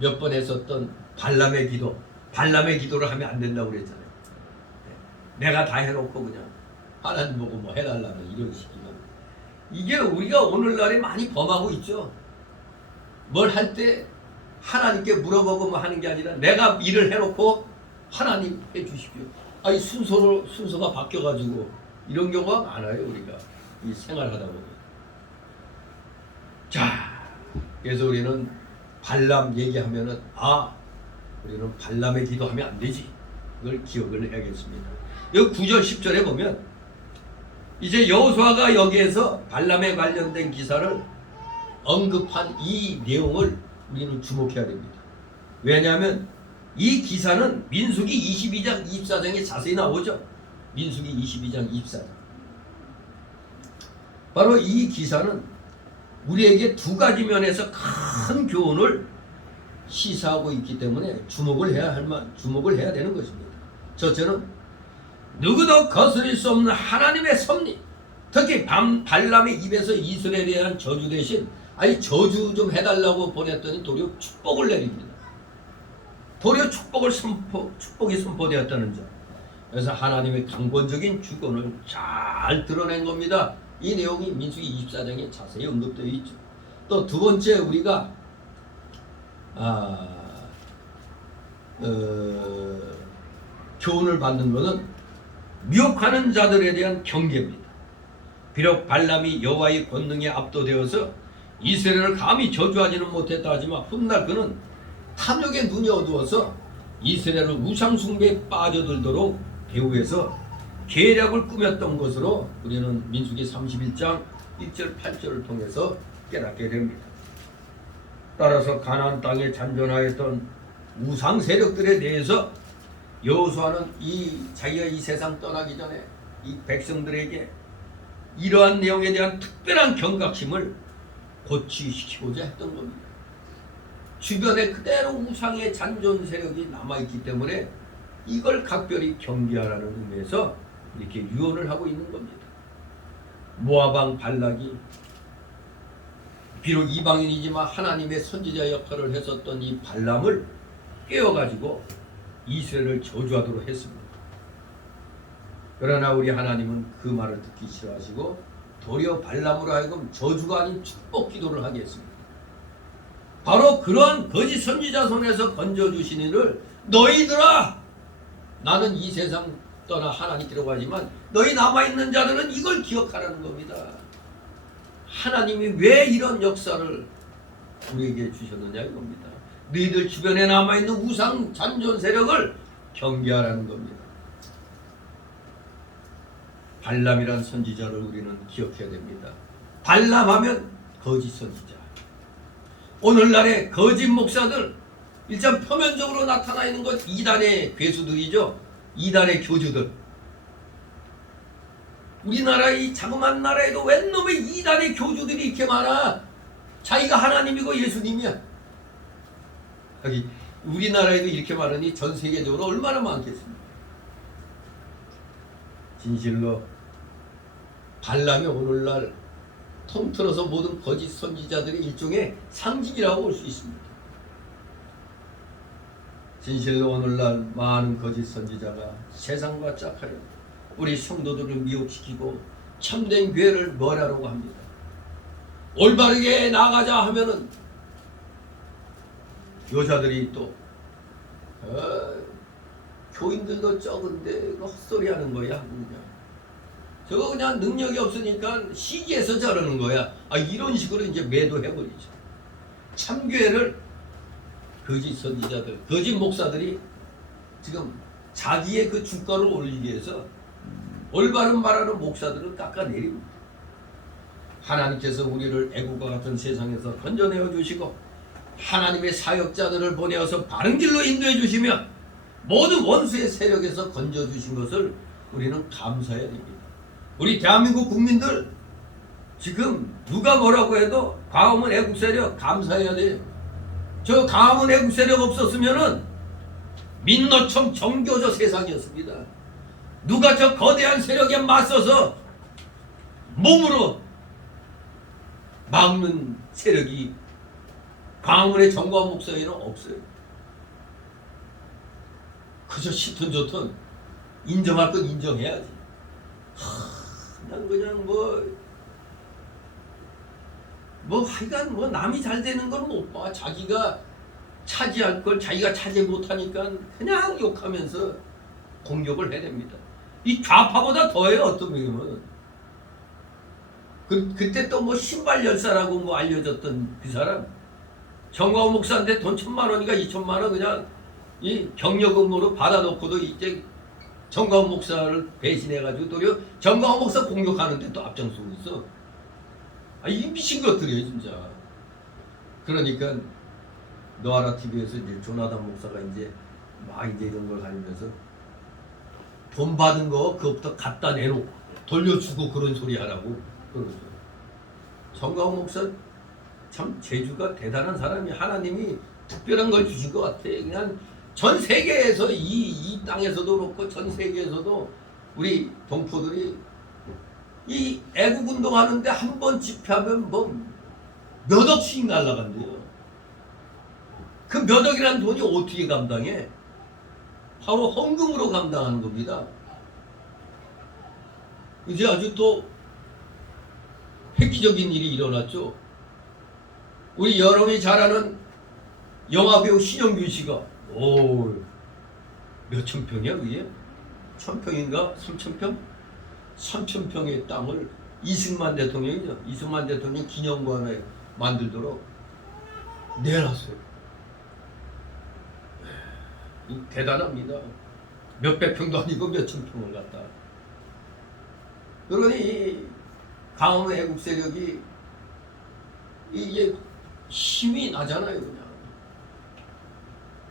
몇 번 했었던 발람의 기도를 하면 안 된다고 그랬잖아요. 내가 다 해놓고 그냥 하나님 보고 뭐 해달라는 이런 식이면 이게 우리가 오늘날에 많이 범하고 있죠. 뭘 할 때 하나님께 물어보고 뭐 하는 게 아니라 내가 일을 해놓고 하나님 해주십시오. 아니 순서가 바뀌어가지고 이런 경우가 많아요. 우리가 이 생활하다 보면. 자, 그래서 우리는 발람 얘기하면은 우리는 발람의 기도하면 안 되지. 그걸 기억을 해야겠습니다. 여기 9절 10절에 보면 이제 여호수아가 여기에서 발람에 관련된 기사를 언급한 이 내용을 우리는 주목해야 됩니다. 왜냐하면 이 기사는 민수기 22장 24장에 자세히 나오죠. 민수기 22장 24장. 바로 이 기사는 우리에게 두 가지 면에서 큰 교훈을 시사하고 있기 때문에 주목을 해야 되는 것입니다. 첫째는 누구도 거스릴 수 없는 하나님의 섭리, 특히 발람의 입에서 이스라엘에 대한 저주 대신 저주 좀 해달라고 보냈더니 도리어 축복을 내립니다. 도리어 축복이 선포되었다는 점. 그래서 하나님의 강권적인 주권을 잘 드러낸 겁니다. 이 내용이 민수기 24장에 자세히 언급되어 있죠. 또 두 번째 우리가 교훈을 받는 것은 미혹하는 자들에 대한 경계입니다. 비록 발람이 여호와의 권능에 압도되어서 이스라엘을 감히 저주하지는 못했다 하지만 훗날 그는 탐욕의 눈이 어두워서 이스라엘을 우상숭배에 빠져들도록 배후에서 계략을 꾸몄던 것으로 우리는 민수기 31장 1절 8절을 통해서 깨닫게 됩니다. 따라서 가나안 땅에 잔존하였던 우상 세력들에 대해서 여호수아는 자기가 이 세상 떠나기 전에 이 백성들에게 이러한 내용에 대한 특별한 경각심을 고취시키고자 했던 겁니다. 주변에 그대로 우상의 잔존 세력이 남아있기 때문에 이걸 각별히 경계하라는 의미에서 이렇게 유언을 하고 있는 겁니다. 모압 왕 발락이 비록 이방인이지만 하나님의 선지자 역할을 했었던 이 발람을 깨워가지고 이스라엘을 저주하도록 했습니다. 그러나 우리 하나님은 그 말을 듣기 싫어하시고 도리어 발람으로 하여금 저주가 아닌 축복 기도를 하게 했습니다. 바로 그러한 거짓 선지자 손에서 건져주신 이를 너희들아, 나는 이 세상 떠나 하나님께로 가지만 너희 남아있는 자들은 이걸 기억하라는 겁니다. 하나님이 왜 이런 역사를 우리에게 주셨느냐 이겁니다. 너희들 주변에 남아있는 우상 잔존 세력을 경계하라는 겁니다. 발람이란 선지자를 우리는 기억해야 됩니다. 발람하면 거짓 선지자. 오늘날의 거짓 목사들, 일단 표면적으로 나타나 있는 것 이단의 괴수들이죠. 이단의 교주들. 우리나라 이 자그마한 나라에도 웬 놈의 이단의 교주들이 이렇게 많아. 자기가 하나님이고 예수님이야. 여기 우리나라에도 이렇게 많으니 전 세계적으로 얼마나 많겠습니까? 진실로 발람이 오늘날 통틀어서 모든 거짓 선지자들의 일종의 상징이라고 볼 수 있습니다. 진실로 오늘날 많은 거짓 선지자가 세상과 짝하여 우리 성도들을 미혹시키고 참된 교회를 멸하려고 합니다. 올바르게 나가자 하면은 여자들이 또 교인들도 적은데 헛소리 하는 거야. 그냥. 저거 그냥 능력이 없으니까 시기해서 저러는 거야. 이런 식으로 이제 매도해버리죠. 참교회를 거짓 선지자들, 거짓 목사들이 지금 자기의 그 주가를 올리기 위해서 올바른 말하는 목사들을 깎아내립니다. 하나님께서 우리를 애국과 같은 세상에서 건져내어 주시고 하나님의 사역자들을 보내어서 바른 길로 인도해 주시며 모든 원수의 세력에서 건져 주신 것을 우리는 감사해야 됩니다. 우리 대한민국 국민들 지금 누가 뭐라고 해도 광화문 애국 세력 감사해야 돼요. 저 광화문 애국 세력 없었으면은 민노총 정교조 세상이었습니다. 누가 저 거대한 세력에 맞서서 몸으로 막는 세력이 광화문의 정광훈 목사에는 없어요. 그저 싫든 좋든 인정할 건 인정해야지. 난 그냥 하여간 남이 잘 되는 건 못 봐. 자기가 차지할 걸 자기가 차지 못하니까 그냥 욕하면서 공격을 해냅니다. 이 좌파보다 더해요. 어떤 면은 그때 또 신발 열사라고 알려졌던 그 사람 정광훈 목사한테 돈 1,000만 원인가 2,000만 원 그냥 이 격려 근무로 받아놓고도 이제 정광훈 목사를 배신해가지고 도리어 정광훈 목사 공격하는데 또 앞장서고 있어. 이 미친 것들이에요 진짜. 그러니까 노아라 TV에서 이제 조나단 목사가 이제 이런 걸 다니면서 돈 받은 거 그것부터 갖다 내놓고 돌려주고 그런 소리 하라고 그러죠. 정광훈 목사 참 재주가 대단한 사람이 하나님이 특별한 걸 주신 것 같아. 그냥 전 세계에서 이 땅에서도 그렇고 전 세계에서도 우리 동포들이 이 애국운동 하는데 한 번 집회하면 몇 억씩 날라간대요. 그 몇 억이라는 돈이 어떻게 감당해? 바로 헌금으로 감당하는 겁니다. 이제 아주 또 획기적인 일이 일어났죠. 우리 여러분이 잘 아는 영화배우 신영균 씨가 몇천 평이야 그게? 1,000평인가? 3,000평? 3,000평의 땅을 이승만 대통령이죠. 이승만 대통령 기념관에 만들도록 내놨어요. 대단합니다. 몇백 평도 아니고 몇천 평을 갖다. 그러니 광화문 애국 세력이 이게 힘이 나잖아요. 그냥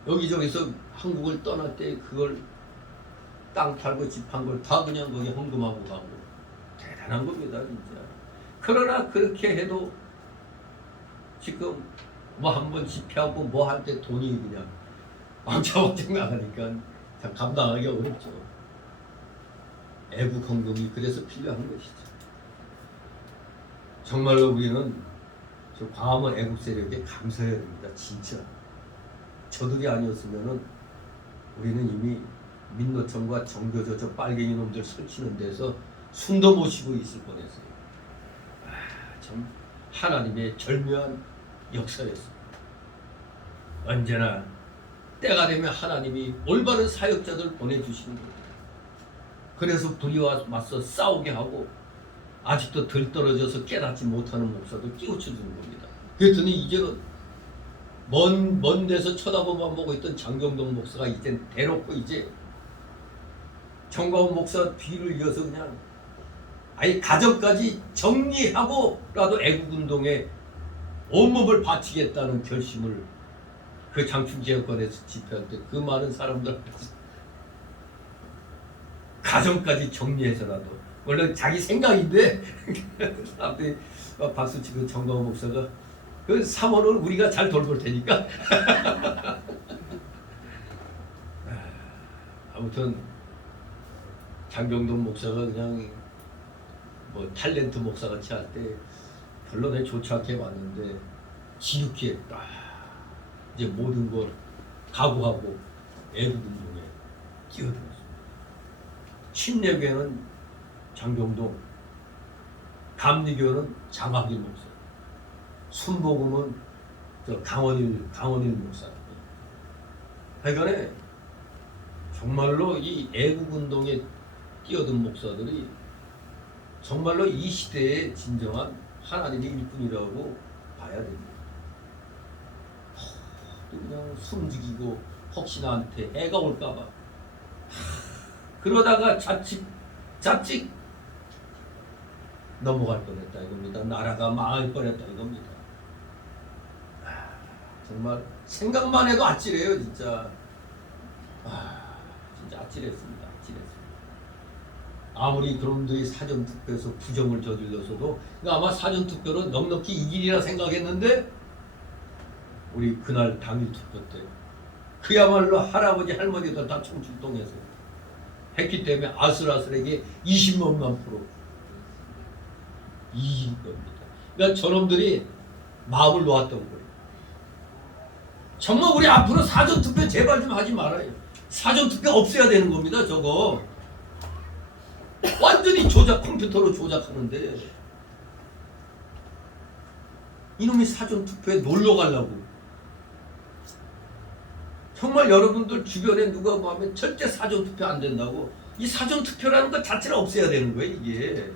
여기저기서 한국을 떠날 때 그걸 땅 팔고 집 판 걸 다 그냥 거기 헌금하고 가고 대단한 겁니다 진짜. 그러나 그렇게 해도 지금 한번 집회하고 할 때 돈이 그냥 왕창왕창 나가니까 참 감당하기 어렵죠. 애국 헌금이 그래서 필요한 것이죠. 정말로 우리는 저 광화문 애국 세력에 감사해야 됩니다. 진짜 저들이 아니었으면은 우리는 이미 민노총과 정교조 저 빨갱이 놈들 설치는 데서 숨도 못 쉬고 있을 뻔했어요. 참 하나님의 절묘한 역사였습니다. 언제나 때가 되면 하나님이 올바른 사역자들 보내주시는 겁니다. 그래서 불의와 맞서 싸우게 하고 아직도 덜 떨어져서 깨닫지 못하는 목사도 끼우쳐주는 겁니다. 그랬더니 이제는 먼 데서 쳐다보만 보고 있던 장경동 목사가 이제 대놓고 이제 정광훈 목사 뒤를 이어서 그냥 아예 가정까지 정리하고라도 애국운동에 온몸을 바치겠다는 결심을 그 장충제어권에서 집회할 때 그 많은 사람들 가정까지 정리해서라도 원래 자기 생각인데 사람들이 박수치고 정광훈 목사가 그 사모는 우리가 잘 돌볼 테니까 아무튼 장경동 목사가 그냥 탤런트 목사같이 할 때 별로 내 좋지 않게 봤는데 지극히 이제 모든 걸 각오하고 애국운동에 끼어들었습니다. 침례교회는 장경동, 감리교회는 장학일 목사, 순복음은 강원일 목사. 하여간에 정말로 이 애국운동에 끼어든 목사들이 정말로 이 시대의 진정한 하나님의 일꾼이라고 봐야 됩니다. 그냥 숨죽이고 혹시나한테 애가 올까봐 그러다가 자칫 넘어갈 뻔했다 이겁니다. 나라가 망할 뻔했다 이겁니다. 정말 생각만 해도 아찔해요 진짜. 진짜 아찔했습니다. 아무리 그놈들이 사전투표에서 부정을 저질렀어도 그러니까 아마 사전투표는 넉넉히 이기리라 생각했는데 우리 그날 당일 투표 때 그야말로 할아버지 할머니들 다 총출동해서 했기 때문에 아슬아슬하게 20몇만 프로 이긴 겁니다. 그러니까 저놈들이 마음을 놓았던 거예요. 정말 우리 앞으로 사전투표 제발 좀 하지 말아요. 사전투표 없애야 되는 겁니다. 저거 완전히 컴퓨터로 조작하는데 이놈이 사전투표에 놀러 가려고. 정말 여러분들 주변에 누가 뭐 하면 절대 사전투표 안 된다고. 이 사전투표라는 것 자체를 없애야 되는 거예요 이게.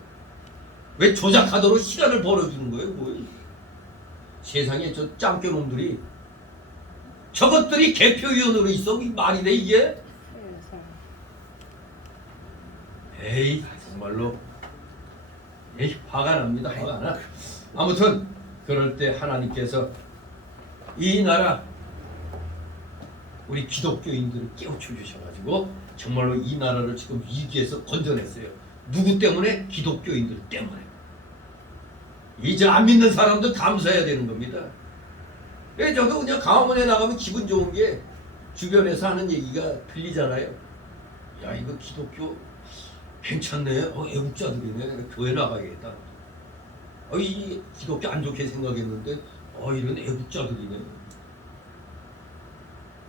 왜 조작하도록 시간을 벌어주는 거예요 뭐. 세상에 저 짱깨놈들이 저것들이 개표위원으로 있어. 말이 돼 이게. 에이 정말로 에이 화가 납니다. 화가 나. 아무튼 그럴 때 하나님께서 이 나라 우리 기독교인들을 깨우쳐 주셔가지고 정말로 이 나라를 지금 위기에서 건져냈어요. 누구 때문에? 기독교인들 때문에. 이제 안 믿는 사람들 감사해야 되는 겁니다. 왜 저도 그냥 강화문에 나가면 기분 좋은 게 주변에서 하는 얘기가 들리잖아요. 야 이거 기독교 괜찮네. 애국자들이네. 교회 나가야겠다. 이 기독교 안 좋게 생각했는데 이런 애국자들이네.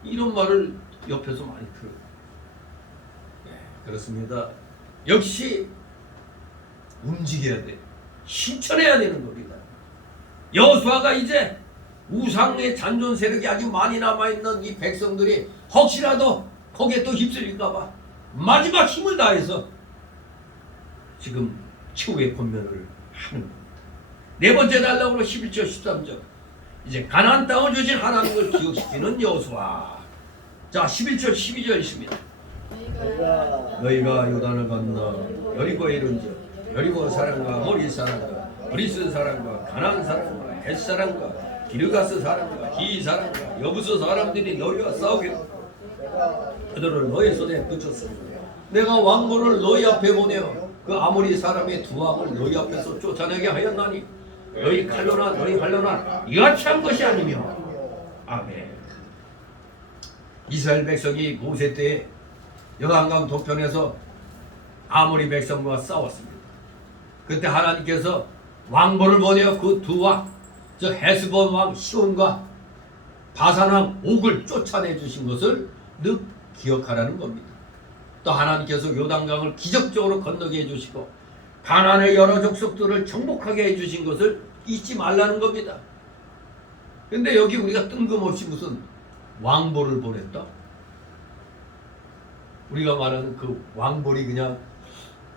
이런 말을 옆에서 많이 들어요. 네, 그렇습니다. 역시 움직여야 돼. 실천해야 되는 겁니다. 여호수아가 이제 우상의 잔존 세력이 아주 많이 남아있는 이 백성들이 혹시라도 거기에 또 휩쓸릴까봐 마지막 힘을 다해서 지금 최후의 권면을 하는 겁니다. 네 번째 단락으로 11절 13절 이제 가나안 땅을 주신 하나님을 기억시키는 여호수아. 자 11절 12절 있습니다. 너희가 요단을 건너 여리고에 이른즉 여리고 사람과 모리 사람과 브리스 사람과 가나안 사람과 헷 사람과 기르가스 사람과 히 사람과 여부스 사람들이 너희와 싸우기로 그들을 너희 손에 붙였습니다. 내가 왕고를 너희 앞에 보내어 그 아모리 사람의 두 왕을 너희 앞에서 쫓아내게 하였나니 너희 칼로나 너희 활로나 이같이 한 것이 아니며. 아멘. 이스라엘 백성이 모세 때에 여단강 동편에서 아모리 백성과 싸웠습니다. 그때 하나님께서 왕보를 보내어 그 두 왕, 저 헤스본 왕 시온과 바산 왕 옥을 쫓아내 주신 것을 늘 기억하라는 겁니다. 또 하나님께서 요단강을 기적적으로 건너게 해주시고 가나안의 여러 족속들을 정복하게 해주신 것을 잊지 말라는 겁니다. 근데 여기 우리가 뜬금없이 무슨 왕보를 보냈다? 우리가 말하는 그 왕볼이 그냥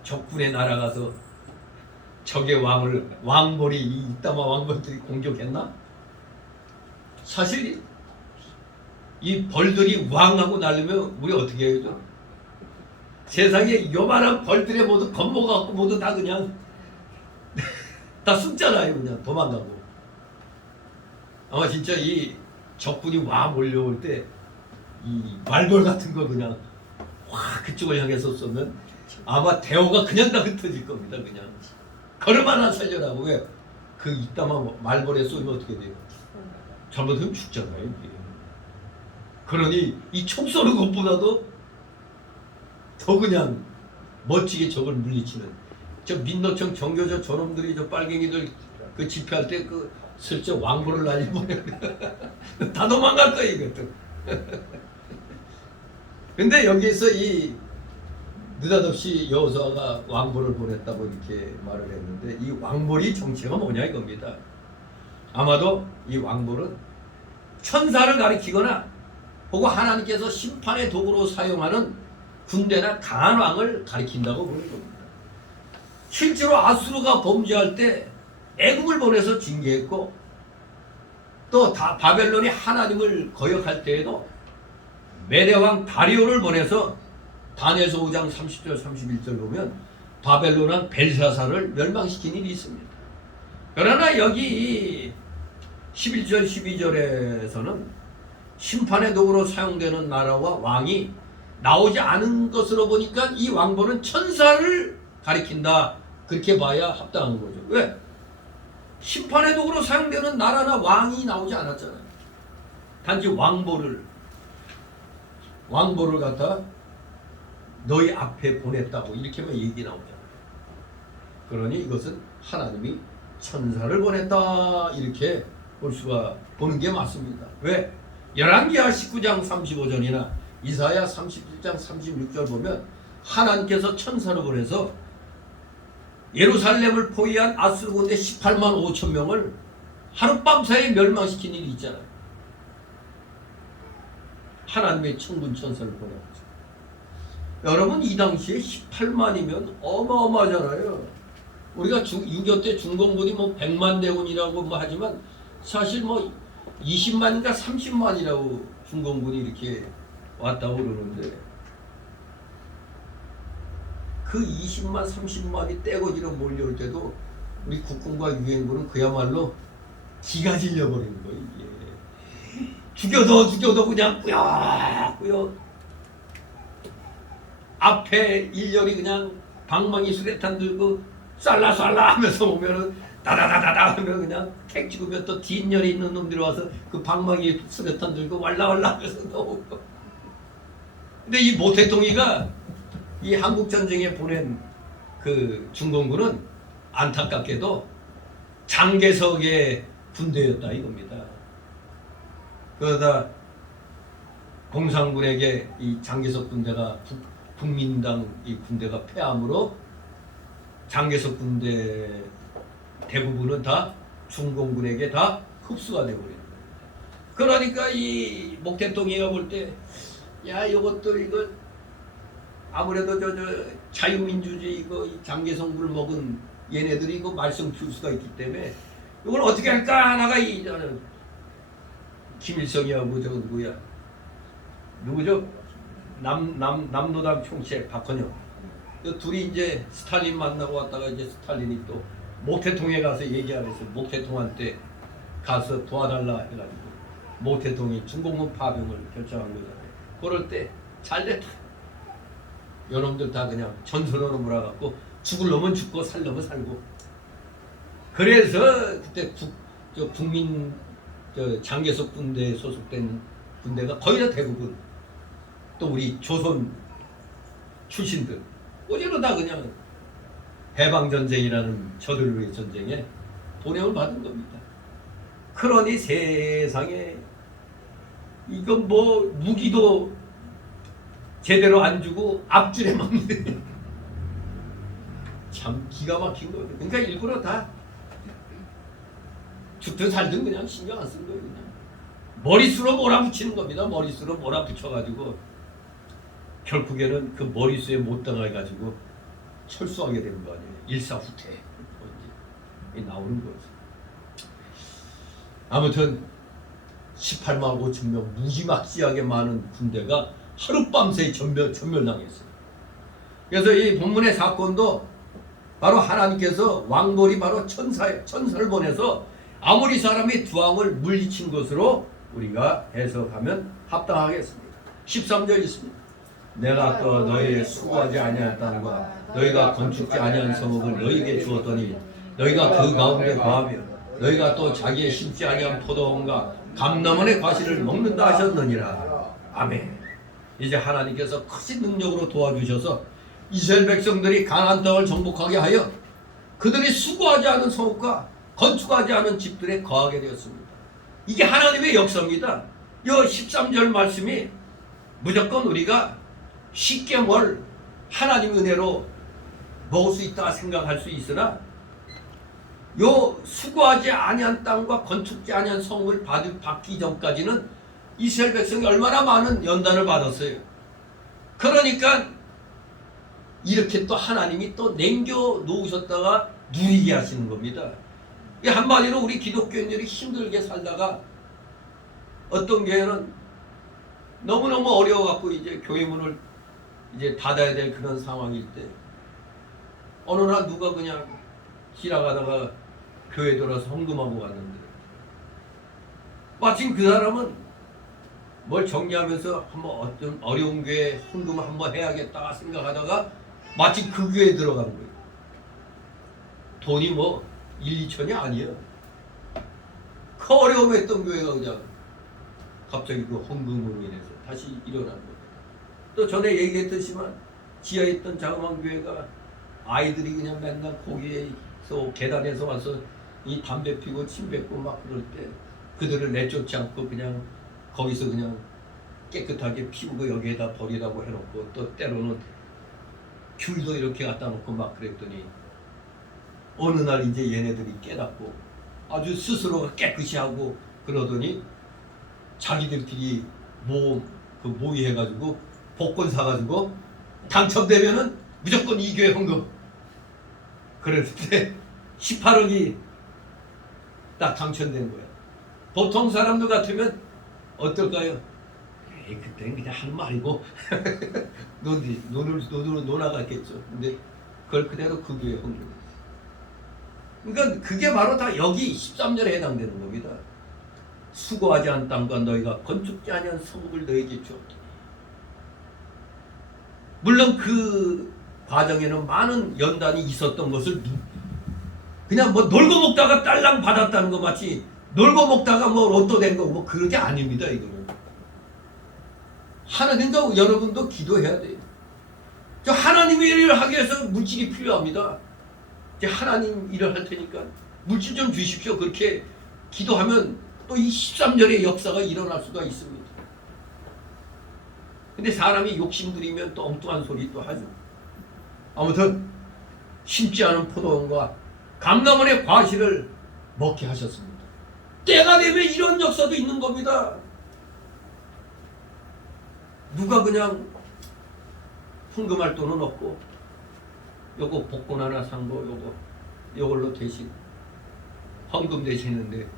적군에 날아가서 적의 왕볼이 이 이따마 왕볼들이 공격했나? 사실 이 벌들이 왕하고 날르면 우리 어떻게 해야죠? 세상에 요만한 벌들에 모두 겁먹어갖고 모두 다 그냥 다 숨잖아요. 그냥 도망가고. 아마 진짜 이 적군이 와 몰려올 때 이 말벌 같은 거 그냥 확 그쪽을 향해서 쏘면 아마 대오가 그냥 다 흩어질 겁니다. 그냥 걸음 하나 살려라고. 왜? 그 이따만 말벌에 쏘면 어떻게 돼요? 잘못하면 죽잖아요. 이게. 그러니 이 총 쏘는 것보다도 더 그냥 멋지게 적을 물리치는 저 민노총 정교조 저놈들이 저 빨갱이들 그 집회할 때 그 슬쩍 왕보를 날려보내고 다 도망갈 거야 이것들. 근데 여기서 이 느닷없이 여호수아가 왕보를 보냈다고 이렇게 말을 했는데 이 왕볼이 정체가 뭐냐 이겁니다. 아마도 이 왕볼은 천사를 가리키거나 혹은 하나님께서 심판의 도구로 사용하는 군대나 강한 왕을 가리킨다고 보는 겁니다. 실제로 아수르가 범죄할 때 애국을 보내서 징계했고 또 바벨론이 하나님을 거역할 때에도 메대왕 다리오를 보내서 다니엘서 5장 30절 31절 보면 바벨론 왕 벨사살을 멸망시킨 일이 있습니다. 그러나 여기 11절 12절에서는 심판의 도구로 사용되는 나라와 왕이 나오지 않은 것으로 보니까 이 왕보는 천사를 가리킨다. 그렇게 봐야 합당한 거죠. 왜? 심판의 도구로 사용되는 나라나 왕이 나오지 않았잖아요. 단지 왕보를 갖다 너희 앞에 보냈다고 이렇게만 얘기 나오잖아요. 그러니 이것은 하나님이 천사를 보냈다 이렇게 볼 수가 보는 게 맞습니다. 왜? 열왕기하 19장 35절이나 이사야 37장 36절 보면 하나님께서 천사를 보내서 예루살렘을 포위한 아수르 군대 18만 5천 명을 하룻밤 사이에 멸망시킨 일이 있잖아요. 하나님의 천군 천사를 보내었죠. 여러분 이 당시에 18만이면 어마어마하잖아요. 우리가 6.25 때 중공군이 뭐 100만 대군이라고 뭐 하지만 사실 뭐 20만인가 30만이라고 중공군이 이렇게 왔다고 그러는데 그 20만 30만이 떼거지로 몰려올 때도 우리 국군과 유엔군은 그야말로 기가 질려버리는 거예요. 이게 죽여도 그냥 꾸역꾸역 앞에 일렬이 그냥 방망이 수레탄 들고 쌀라쌀라 하면서 오면은 다다다다다 하면 그냥 택 찍으면 또 뒷열에 있는 놈들이 와서 그 방망이 수레탄 들고 왈라왈라 하면서 나오고. 근데 이 모태동이가 이 한국전쟁에 보낸 그 중공군은 안타깝게도 장개석의 군대였다 이겁니다. 그러다 공산군에게 이 장개석 군대가 국민당 이 군대가 패함으로 장개석 군대 대부분은 다 중공군에게 다 흡수가 되어버리는 거예요. 그러니까 이 목태동이가 볼 때 야 이것도 이거 아무래도 저 자유민주주의 이거 장개성불 먹은 얘네들이 이거 말썽 피울 수가 있기 때문에 이걸 어떻게 할까 하나가 이 김일성이하고 저 누구야 누구죠 남노당 총책 박헌영 둘이 이제 스탈린 만나고 왔다가 이제 스탈린이 또 모태통에 가서 얘기하면서 모태통한테 가서 도와달라 해가지고 모태통이 중공군 파병을 결정한 거잖아요. 그럴 때 잘됐다. 요놈들 다 그냥 전선으로 몰아갖고 죽을 놈은 죽고 살 놈은 살고. 그래서 그때 국민 장개석 군대에 소속된 군대가 거의 다 대부분 또 우리 조선 출신들 오지로 다 그냥 해방전쟁이라는 저들을 위해 전쟁에 보냄을 받은 겁니다. 그러니 세상에 이건 뭐 무기도 제대로 안 주고 앞줄에 막는 참 기가 막힌 거예요. 그러니까 일부러 다 죽든 살든 그냥 신경 안 쓴 거예요. 그냥 머릿수로 몰아붙이는 겁니다. 머릿수로 몰아붙여가지고 결국에는 그 머릿수에 못 당해가지고 철수하게 되는 거 아니에요. 일사후퇴 나오는 거죠. 아무튼 18만 5천 명 무지막지하게 많은 군대가 하룻밤새 전멸당했어요. 그래서 이 본문의 사건도 바로 하나님께서 왕벌이 바로 천사를 보내서 아모리 사람이 두 왕을 물리친 것으로 우리가 해석하면 합당하겠습니다. 13절 있습니다. 내가 또 너희의 수고하지 아니한 땅과 너희가 건축지 아니한 성읍을 너희에게 주었더니 너희가 그 가운데 거하며 너희가 또 자기의 심지 아니한 포도원과 감람원의 과실을 먹는다 하셨느니라. 아멘. 이제 하나님께서 크신 능력으로 도와주셔서 이스라엘 백성들이 가나안 땅을 정복하게 하여 그들이 수고하지 않은 성읍과 건축하지 않은 집들에 거하게 되었습니다. 이게 하나님의 역사입니다. 이 13절 말씀이 무조건 우리가 쉽게 뭘 하나님 은혜로 먹을 수 있다 생각할 수 있으나 요 수고하지 아니한 땅과 건축지 아니한 성을 받기 전까지는 이스라엘 백성이 얼마나 많은 연단을 받았어요. 그러니까 이렇게 또 하나님이 또 남겨 놓으셨다가 누리게 하시는 겁니다. 한마디로 우리 기독교인들이 힘들게 살다가 어떤 교회는 너무너무 어려워갖고 이제 교회 문을 이제 닫아야 될 그런 상황일 때 어느 날 누가 그냥 지나가다가 교회 들어서 헌금하고 갔는데 마침 그 사람은 뭘 정리하면서 한번 어떤 어려운 교회 헌금 한번 해야겠다 생각하다가 마침 그 교회에 들어간 거예요. 돈이 뭐 1, 2천이 아니에요. 그 어려움했던 교회가 그냥 갑자기 그 헌금으로 인해서 다시 일어난 거예요. 또 전에 얘기했듯이만 지하에 있던 자그마한 교회가 아이들이 그냥 맨날 거기에서 계단에서 와서 이 담배 피고 침 뱉고 막 그럴 때 그들을 내쫓지 않고 그냥 거기서 그냥 깨끗하게 피우고 여기에다 버리라고 해놓고 또 때로는 귤도 이렇게 갖다 놓고 막 그랬더니 어느 날 이제 얘네들이 깨닫고 아주 스스로가 깨끗이 하고 그러더니 자기들끼리 모의해가지고 복권 사가지고 당첨되면은 무조건 이 교회 헌금. 그랬을 때 18억이 딱 당첨된 거야. 보통 사람들 같으면 어떨까요? 에이, 그때는 그냥 하는 말이고 논으로 논아갔겠죠. 근데 그걸 그대로 그 교회 헌금. 그러니까 그게 바로 다 여기 13절에 해당되는 겁니다. 수고하지 않은 땅과 너희가 건축지 아니한 성읍을 너희에게 주었다. 물론 그 과정에는 많은 연단이 있었던 것을 그냥 뭐 놀고 먹다가 딸랑 받았다는 것 마치 놀고 먹다가 뭐 로또 된 거 뭐 그런 게 아닙니다. 이거는 하나님과 여러분도 기도해야 돼요. 저 하나님의 일을 하기 위해서 물질이 필요합니다. 이제 하나님 일을 할 테니까 물질 좀 주십시오. 그렇게 기도하면 또 이 13절의 역사가 일어날 수가 있습니다. 근데 사람이 욕심부리면 또 엉뚱한 소리 또 하죠. 아무튼 심지 않은 포도원과 감람원의 과실을 먹게 하셨습니다. 때가 되면 이런 역사도 있는 겁니다. 누가 그냥 헌금할 돈은 없고 요거 복권 하나 산 거 요걸로 대신 헌금 되시는데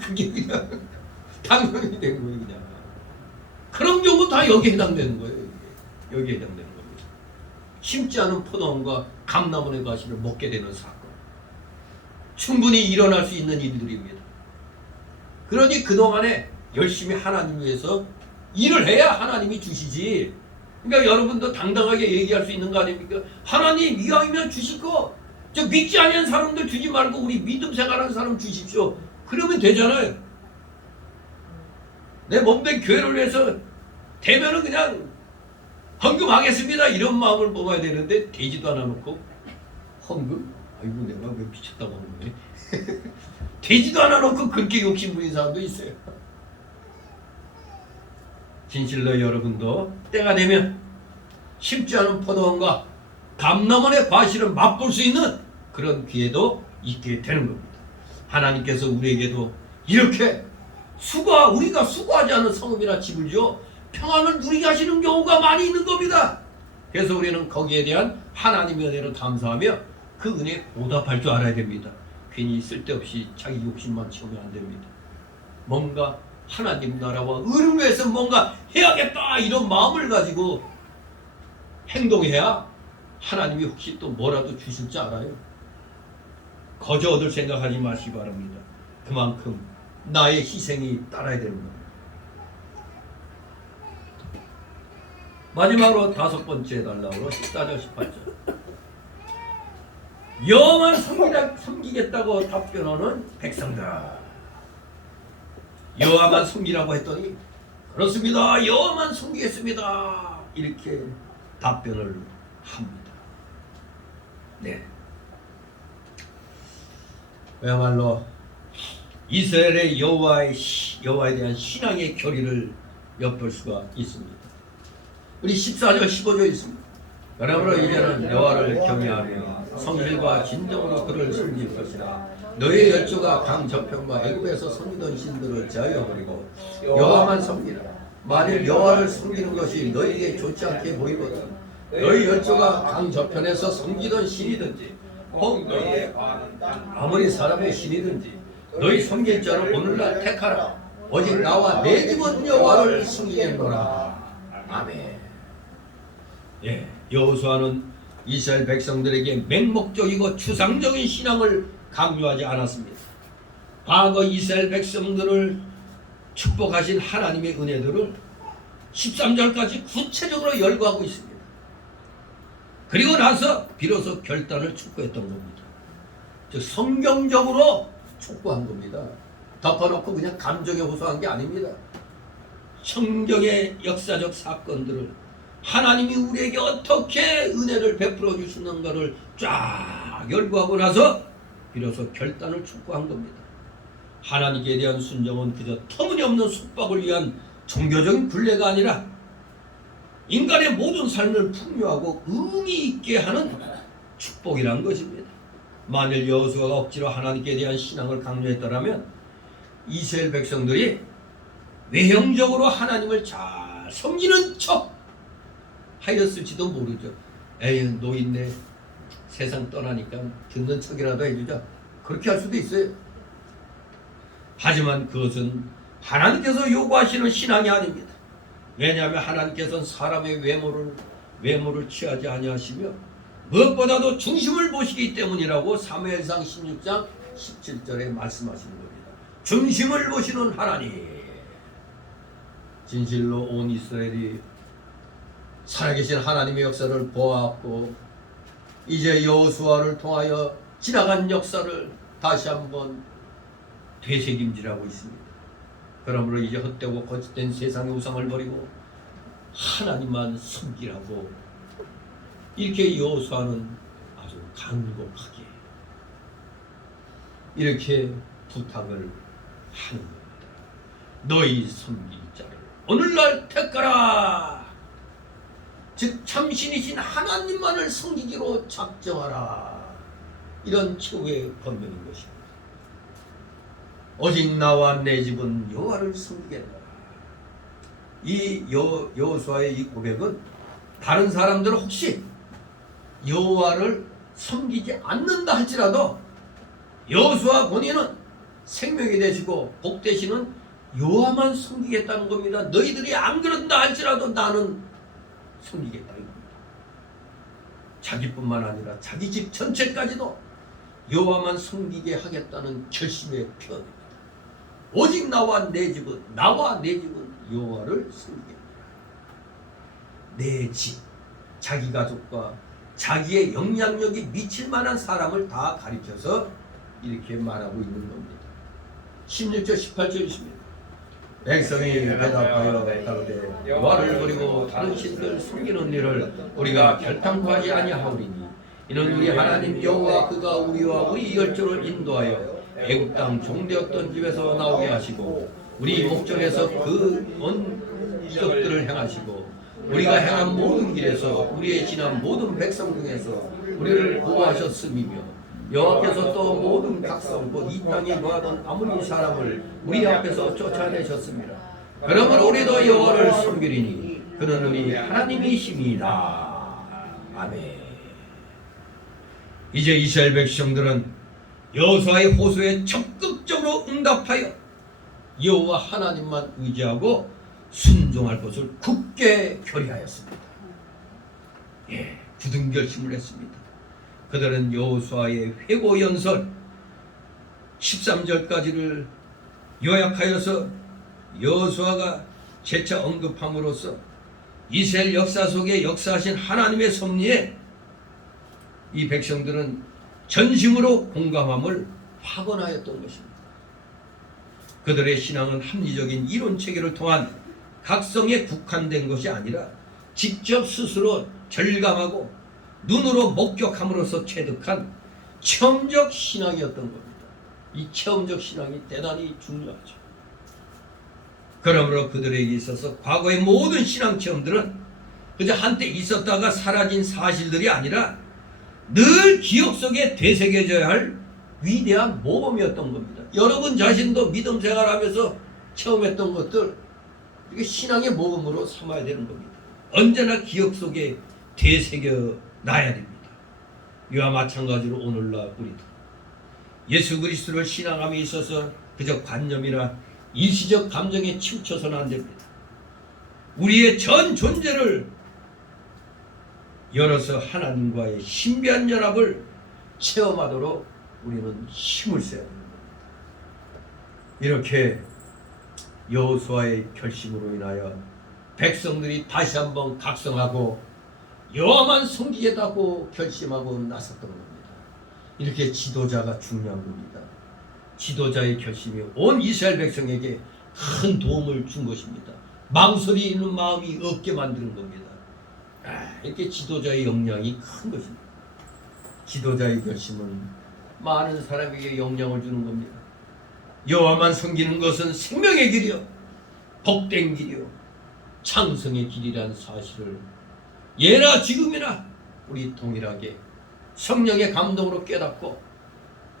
그게 그냥 당연히 된 거예요. 그냥 그런 경우 다 여기에 해당되는 거예요. 여기에 해당되는 겁니다. 심지 않은 포도원과 감람원의 과실을 먹게 되는 사건, 충분히 일어날 수 있는 일들입니다. 그러니 그동안에 열심히 하나님 위해서 일을 해야 하나님이 주시지. 그러니까 여러분도 당당하게 얘기할 수 있는 거 아닙니까? 하나님 이왕이면 주실 거 저 믿지 않는 사람들 주지 말고 우리 믿음 생활하는 사람 주십시오. 그러면 되잖아요. 내 몸된 교회를 위해서 되면은 그냥 헌금하겠습니다 이런 마음을 먹어야 되는데 되지도 않아 놓고 헌금? 아이고 내가 왜 미쳤다고 하는 거네. 되지도 않아 놓고 그렇게 욕심 부린 사람도 있어요. 진실로 여러분도 때가 되면 심지 않은 포도원과 감람원의 과실을 맛볼 수 있는 그런 기회도 있게 되는 겁니다. 하나님께서 우리에게도 이렇게 우리가 수고하지 않은 성읍이나 집을 지어 평안을 누리게 하시는 경우가 많이 있는 겁니다. 그래서 우리는 거기에 대한 하나님의 은혜를 감사하며 그 은혜에 보답할 줄 알아야 됩니다. 괜히 쓸데없이 자기 욕심만 채우면 안 됩니다. 뭔가 하나님 나라와 의를 위해서 뭔가 해야겠다 이런 마음을 가지고 행동해야 하나님이 혹시 또 뭐라도 주실 줄 알아요. 거저 얻을 생각하지 마시기 바랍니다. 그만큼 나의 희생이 따라야 되는 겁니다. 마지막으로 5번째 해달라고 14절 18절 여호와만 섬기겠다고 답변하는 백성들. 여호와만 섬기라고 했더니 그렇습니다. 여호와만 섬기겠습니다. 이렇게 답변을 합니다. 네. 그야말로 이스라엘의 여호와에 대한 신앙의 결의를 엿볼 수가 있습니다. 우리 14절 15절 있습니다. 그러므로 이제는 여호와를 경외하며 성실과 진정으로 그를 섬길 것이라. 너의 열조가 강 저편과 애굽에서 섬기던 신들을 제하여 버리고 여호와만 섬기라. 만일 여호와를 섬기는 것이 너희에게 좋지 않게 보이거든 너희 열조가 강 저편에서 섬기던 신이든지 혹 너희의 아무리 사람의 신이든지 너희 섬길 자를 오늘날 택하라. 오직 나와 내 집은 여호와를 섬기겠노라. 아멘. 예, 여호수아는 이스라엘 백성들에게 맹목적이고 추상적인 신앙을 강요하지 않았습니다. 과거 이스라엘 백성들을 축복하신 하나님의 은혜들을 13절까지 구체적으로 열거하고 있습니다. 그리고 나서 비로소 결단을 촉구했던 겁니다. 즉 성경적으로 촉구한 겁니다. 덮어놓고 그냥 감정에 호소한 게 아닙니다. 성경의 역사적 사건들을 하나님이 우리에게 어떻게 은혜를 베풀어 주시는가를 쫙 열거하고 나서 비로소 결단을 촉구한 겁니다. 하나님께 대한 순종은 그저 터무니없는 속박을 위한 종교적인 굴레가 아니라 인간의 모든 삶을 풍요하고 의미 있게 하는 축복이란 것입니다. 만일 여호수아가 억지로 하나님께 대한 신앙을 강요했더라면 이스라엘 백성들이 외형적으로 하나님을 잘 섬기는 척 하였을지도 모르죠. 에이 노인네 세상 떠나니까 듣는 척이라도 해주자, 그렇게 할 수도 있어요. 하지만 그것은 하나님께서 요구하시는 신앙이 아닙니다. 왜냐하면 하나님께서는 사람의 외모를 취하지 아니하시며 무엇보다도 중심을 보시기 때문이라고 사무엘상 16장 17절에 말씀하시는 겁니다. 중심을 보시는 하나님. 진실로 온 이스라엘이 살아계신 하나님의 역사를 보았고 이제 여호수아를 통하여 지나간 역사를 다시 한번 되새김질하고 있습니다. 그러므로 이제 헛되고 거짓된 세상의 우상을 버리고 하나님만 섬기라고 이렇게 여호수아는 아주 간곡하게 이렇게 부탁을 하는 겁니다. 너희 섬길 자를 오늘날 택하라. 즉 참신이신 하나님만을 섬기기로 작정하라. 이런 최후의 권면인 것입니다. 오직 나와 내 집은 여호와를 섬기겠노라. 이 여호수아의 이 고백은 다른 사람들은 혹시 여호와를 섬기지 않는다 할지라도 여호수아 본인은 생명이 되시고 복 되시는 여호와만 섬기겠다는 겁니다. 너희들이 안 그런다 할지라도 나는 섬기겠다 이겁니다. 자기뿐만 아니라 자기 집 전체까지도 여호와만 섬기게 하겠다는 결심의 표현입니다. 오직 나와 내 집은 여호와를 섬기겠다. 내 집, 자기 가족과 자기의 영향력이 미칠 만한 사람을 다 가리켜서 이렇게 말하고 있는 겁니다. 16절 18절이십니다. 백성이 대답하여 가로되 여호와를 버리고 다른 신들 섬기는 일을 우리가 결탄코 하지 아니하오리니 이는 우리 하나님 여호와 그가 우리와 우리 열조를 인도하여 애굽 땅 종되었던 집에서 나오게 하시고 우리 목전에서 그 언적들을 행하시고 우리가 행한 모든 길에서 우리의 지난 모든 백성 중에서 우리를 보호하셨음이며 여호와께서 또 모든 각성 곧 이 땅에 거하던 아무리 사람을 우리 앞에서 쫓아내셨습니다. 그러므로 우리도 여호와를 섬기리니 그는 우리 하나님이심이다. 아멘. 이제 이스라엘 백성들은 여호수아의 호소에 적극적으로 응답하여 여호와 하나님만 의지하고 순종할 것을 굳게 결의하였습니다. 예, 굳은 결심을 했습니다. 그들은 여호수아의 회고 연설 13절까지를 요약하여서 여호수아가 재차 언급함으로써 이스라엘 역사 속에 역사하신 하나님의 섭리에 이 백성들은 전심으로 공감함을 확언하였던 것입니다. 그들의 신앙은 합리적인 이론 체계를 통한 각성에 국한된 것이 아니라 직접 스스로 절감하고 눈으로 목격함으로써 체득한 체험적 신앙이었던 겁니다. 이 체험적 신앙이 대단히 중요하죠. 그러므로 그들에게 있어서 과거의 모든 신앙 체험들은 그저 한때 있었다가 사라진 사실들이 아니라 늘 기억 속에 되새겨져야 할 위대한 모범이었던 겁니다. 여러분 자신도 믿음 생활하면서 체험했던 것들, 이게 신앙의 모범으로 삼아야 되는 겁니다. 언제나 기억 속에 되새겨 놔야 됩니다. 이와 마찬가지로 오늘날 우리도 예수 그리스도를 신앙함에 있어서 그저 관념이나 일시적 감정에 치우쳐서는 안 됩니다. 우리의 전 존재를 열어서 하나님과의 신비한 연합을 체험하도록 우리는 힘을 써야 됩니다. 이렇게 여호수아의 결심으로 인하여 백성들이 다시 한번 각성하고 여호와만 섬기겠다고 결심하고 나섰던 겁니다. 이렇게 지도자가 중요한 겁니다. 지도자의 결심이 온 이스라엘 백성에게 큰 도움을 준 것입니다. 망설이는 마음이 없게 만드는 겁니다. 이렇게 지도자의 역량이 큰 것입니다. 지도자의 결심은 많은 사람에게 영향을 주는 겁니다. 여호와만 섬기는 것은 생명의 길이요 복된 길이요 창성의 길이라는 사실을 예나 지금이나 우리 동일하게 성령의 감동으로 깨닫고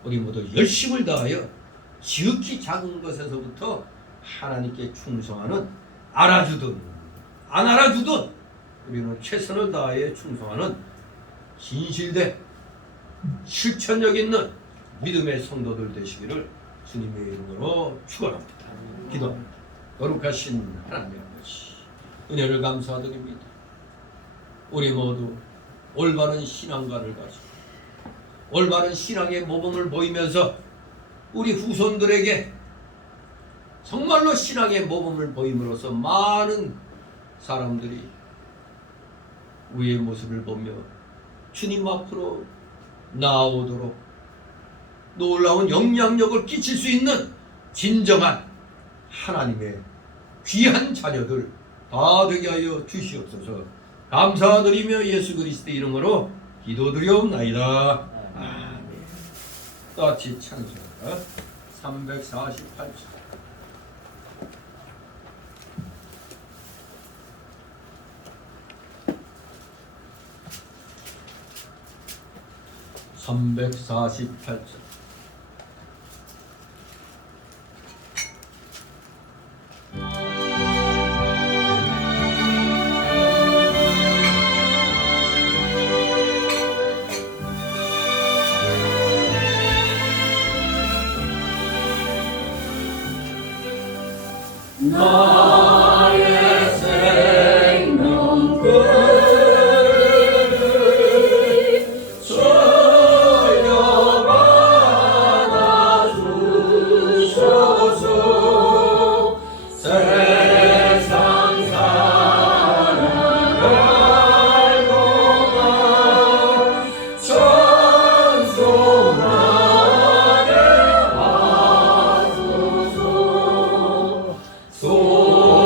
우리 모두 열심을 다하여 지극히 작은 것에서부터 하나님께 충성하는, 알아주든 안 알아주든 우리는 최선을 다하여 충성하는 진실된 실천력 있는 믿음의 성도들 되시기를 주님의 이름으로 축원합니다. 기도합니다. 거룩하신 하나님 아버지, 은혜를 감사드립니다. 우리 모두 올바른 신앙관을 가지고 올바른 신앙의 모범을 보이면서 우리 후손들에게 정말로 신앙의 모범을 보임으로써 많은 사람들이 우리의 모습을 보며 주님 앞으로 나아오도록 놀라운 영향력을 끼칠 수 있는 진정한 하나님의 귀한 자녀들 다 되게 하여 주시옵소서. 감사드리며 예수 그리스도의 이름으로 기도드리옵나이다. 아멘. 같이 찬송가 348절. (348절) 나의 생명을 주여받아 주소서. 세상 살아갈 동안 찬송하게 하소서.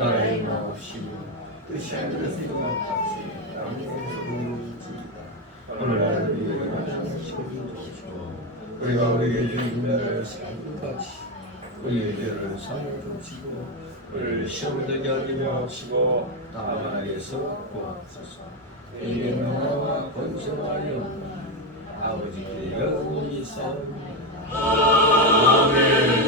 나라의 마옵시고 뜻이 하늘에서 이루어진 같이 땅에서 이루어지이다. 오늘날 우리에게 시험을 주시고 우리가 우리에게 주인 자를 사는 같이 우리의 죄를 사하여 주시고 우리를 시험 되게 하지 마옵시고 다만에서 구하소서. 이의 나라와 권세와 영광 아버지께 영원히 싸웁니다. 아멘.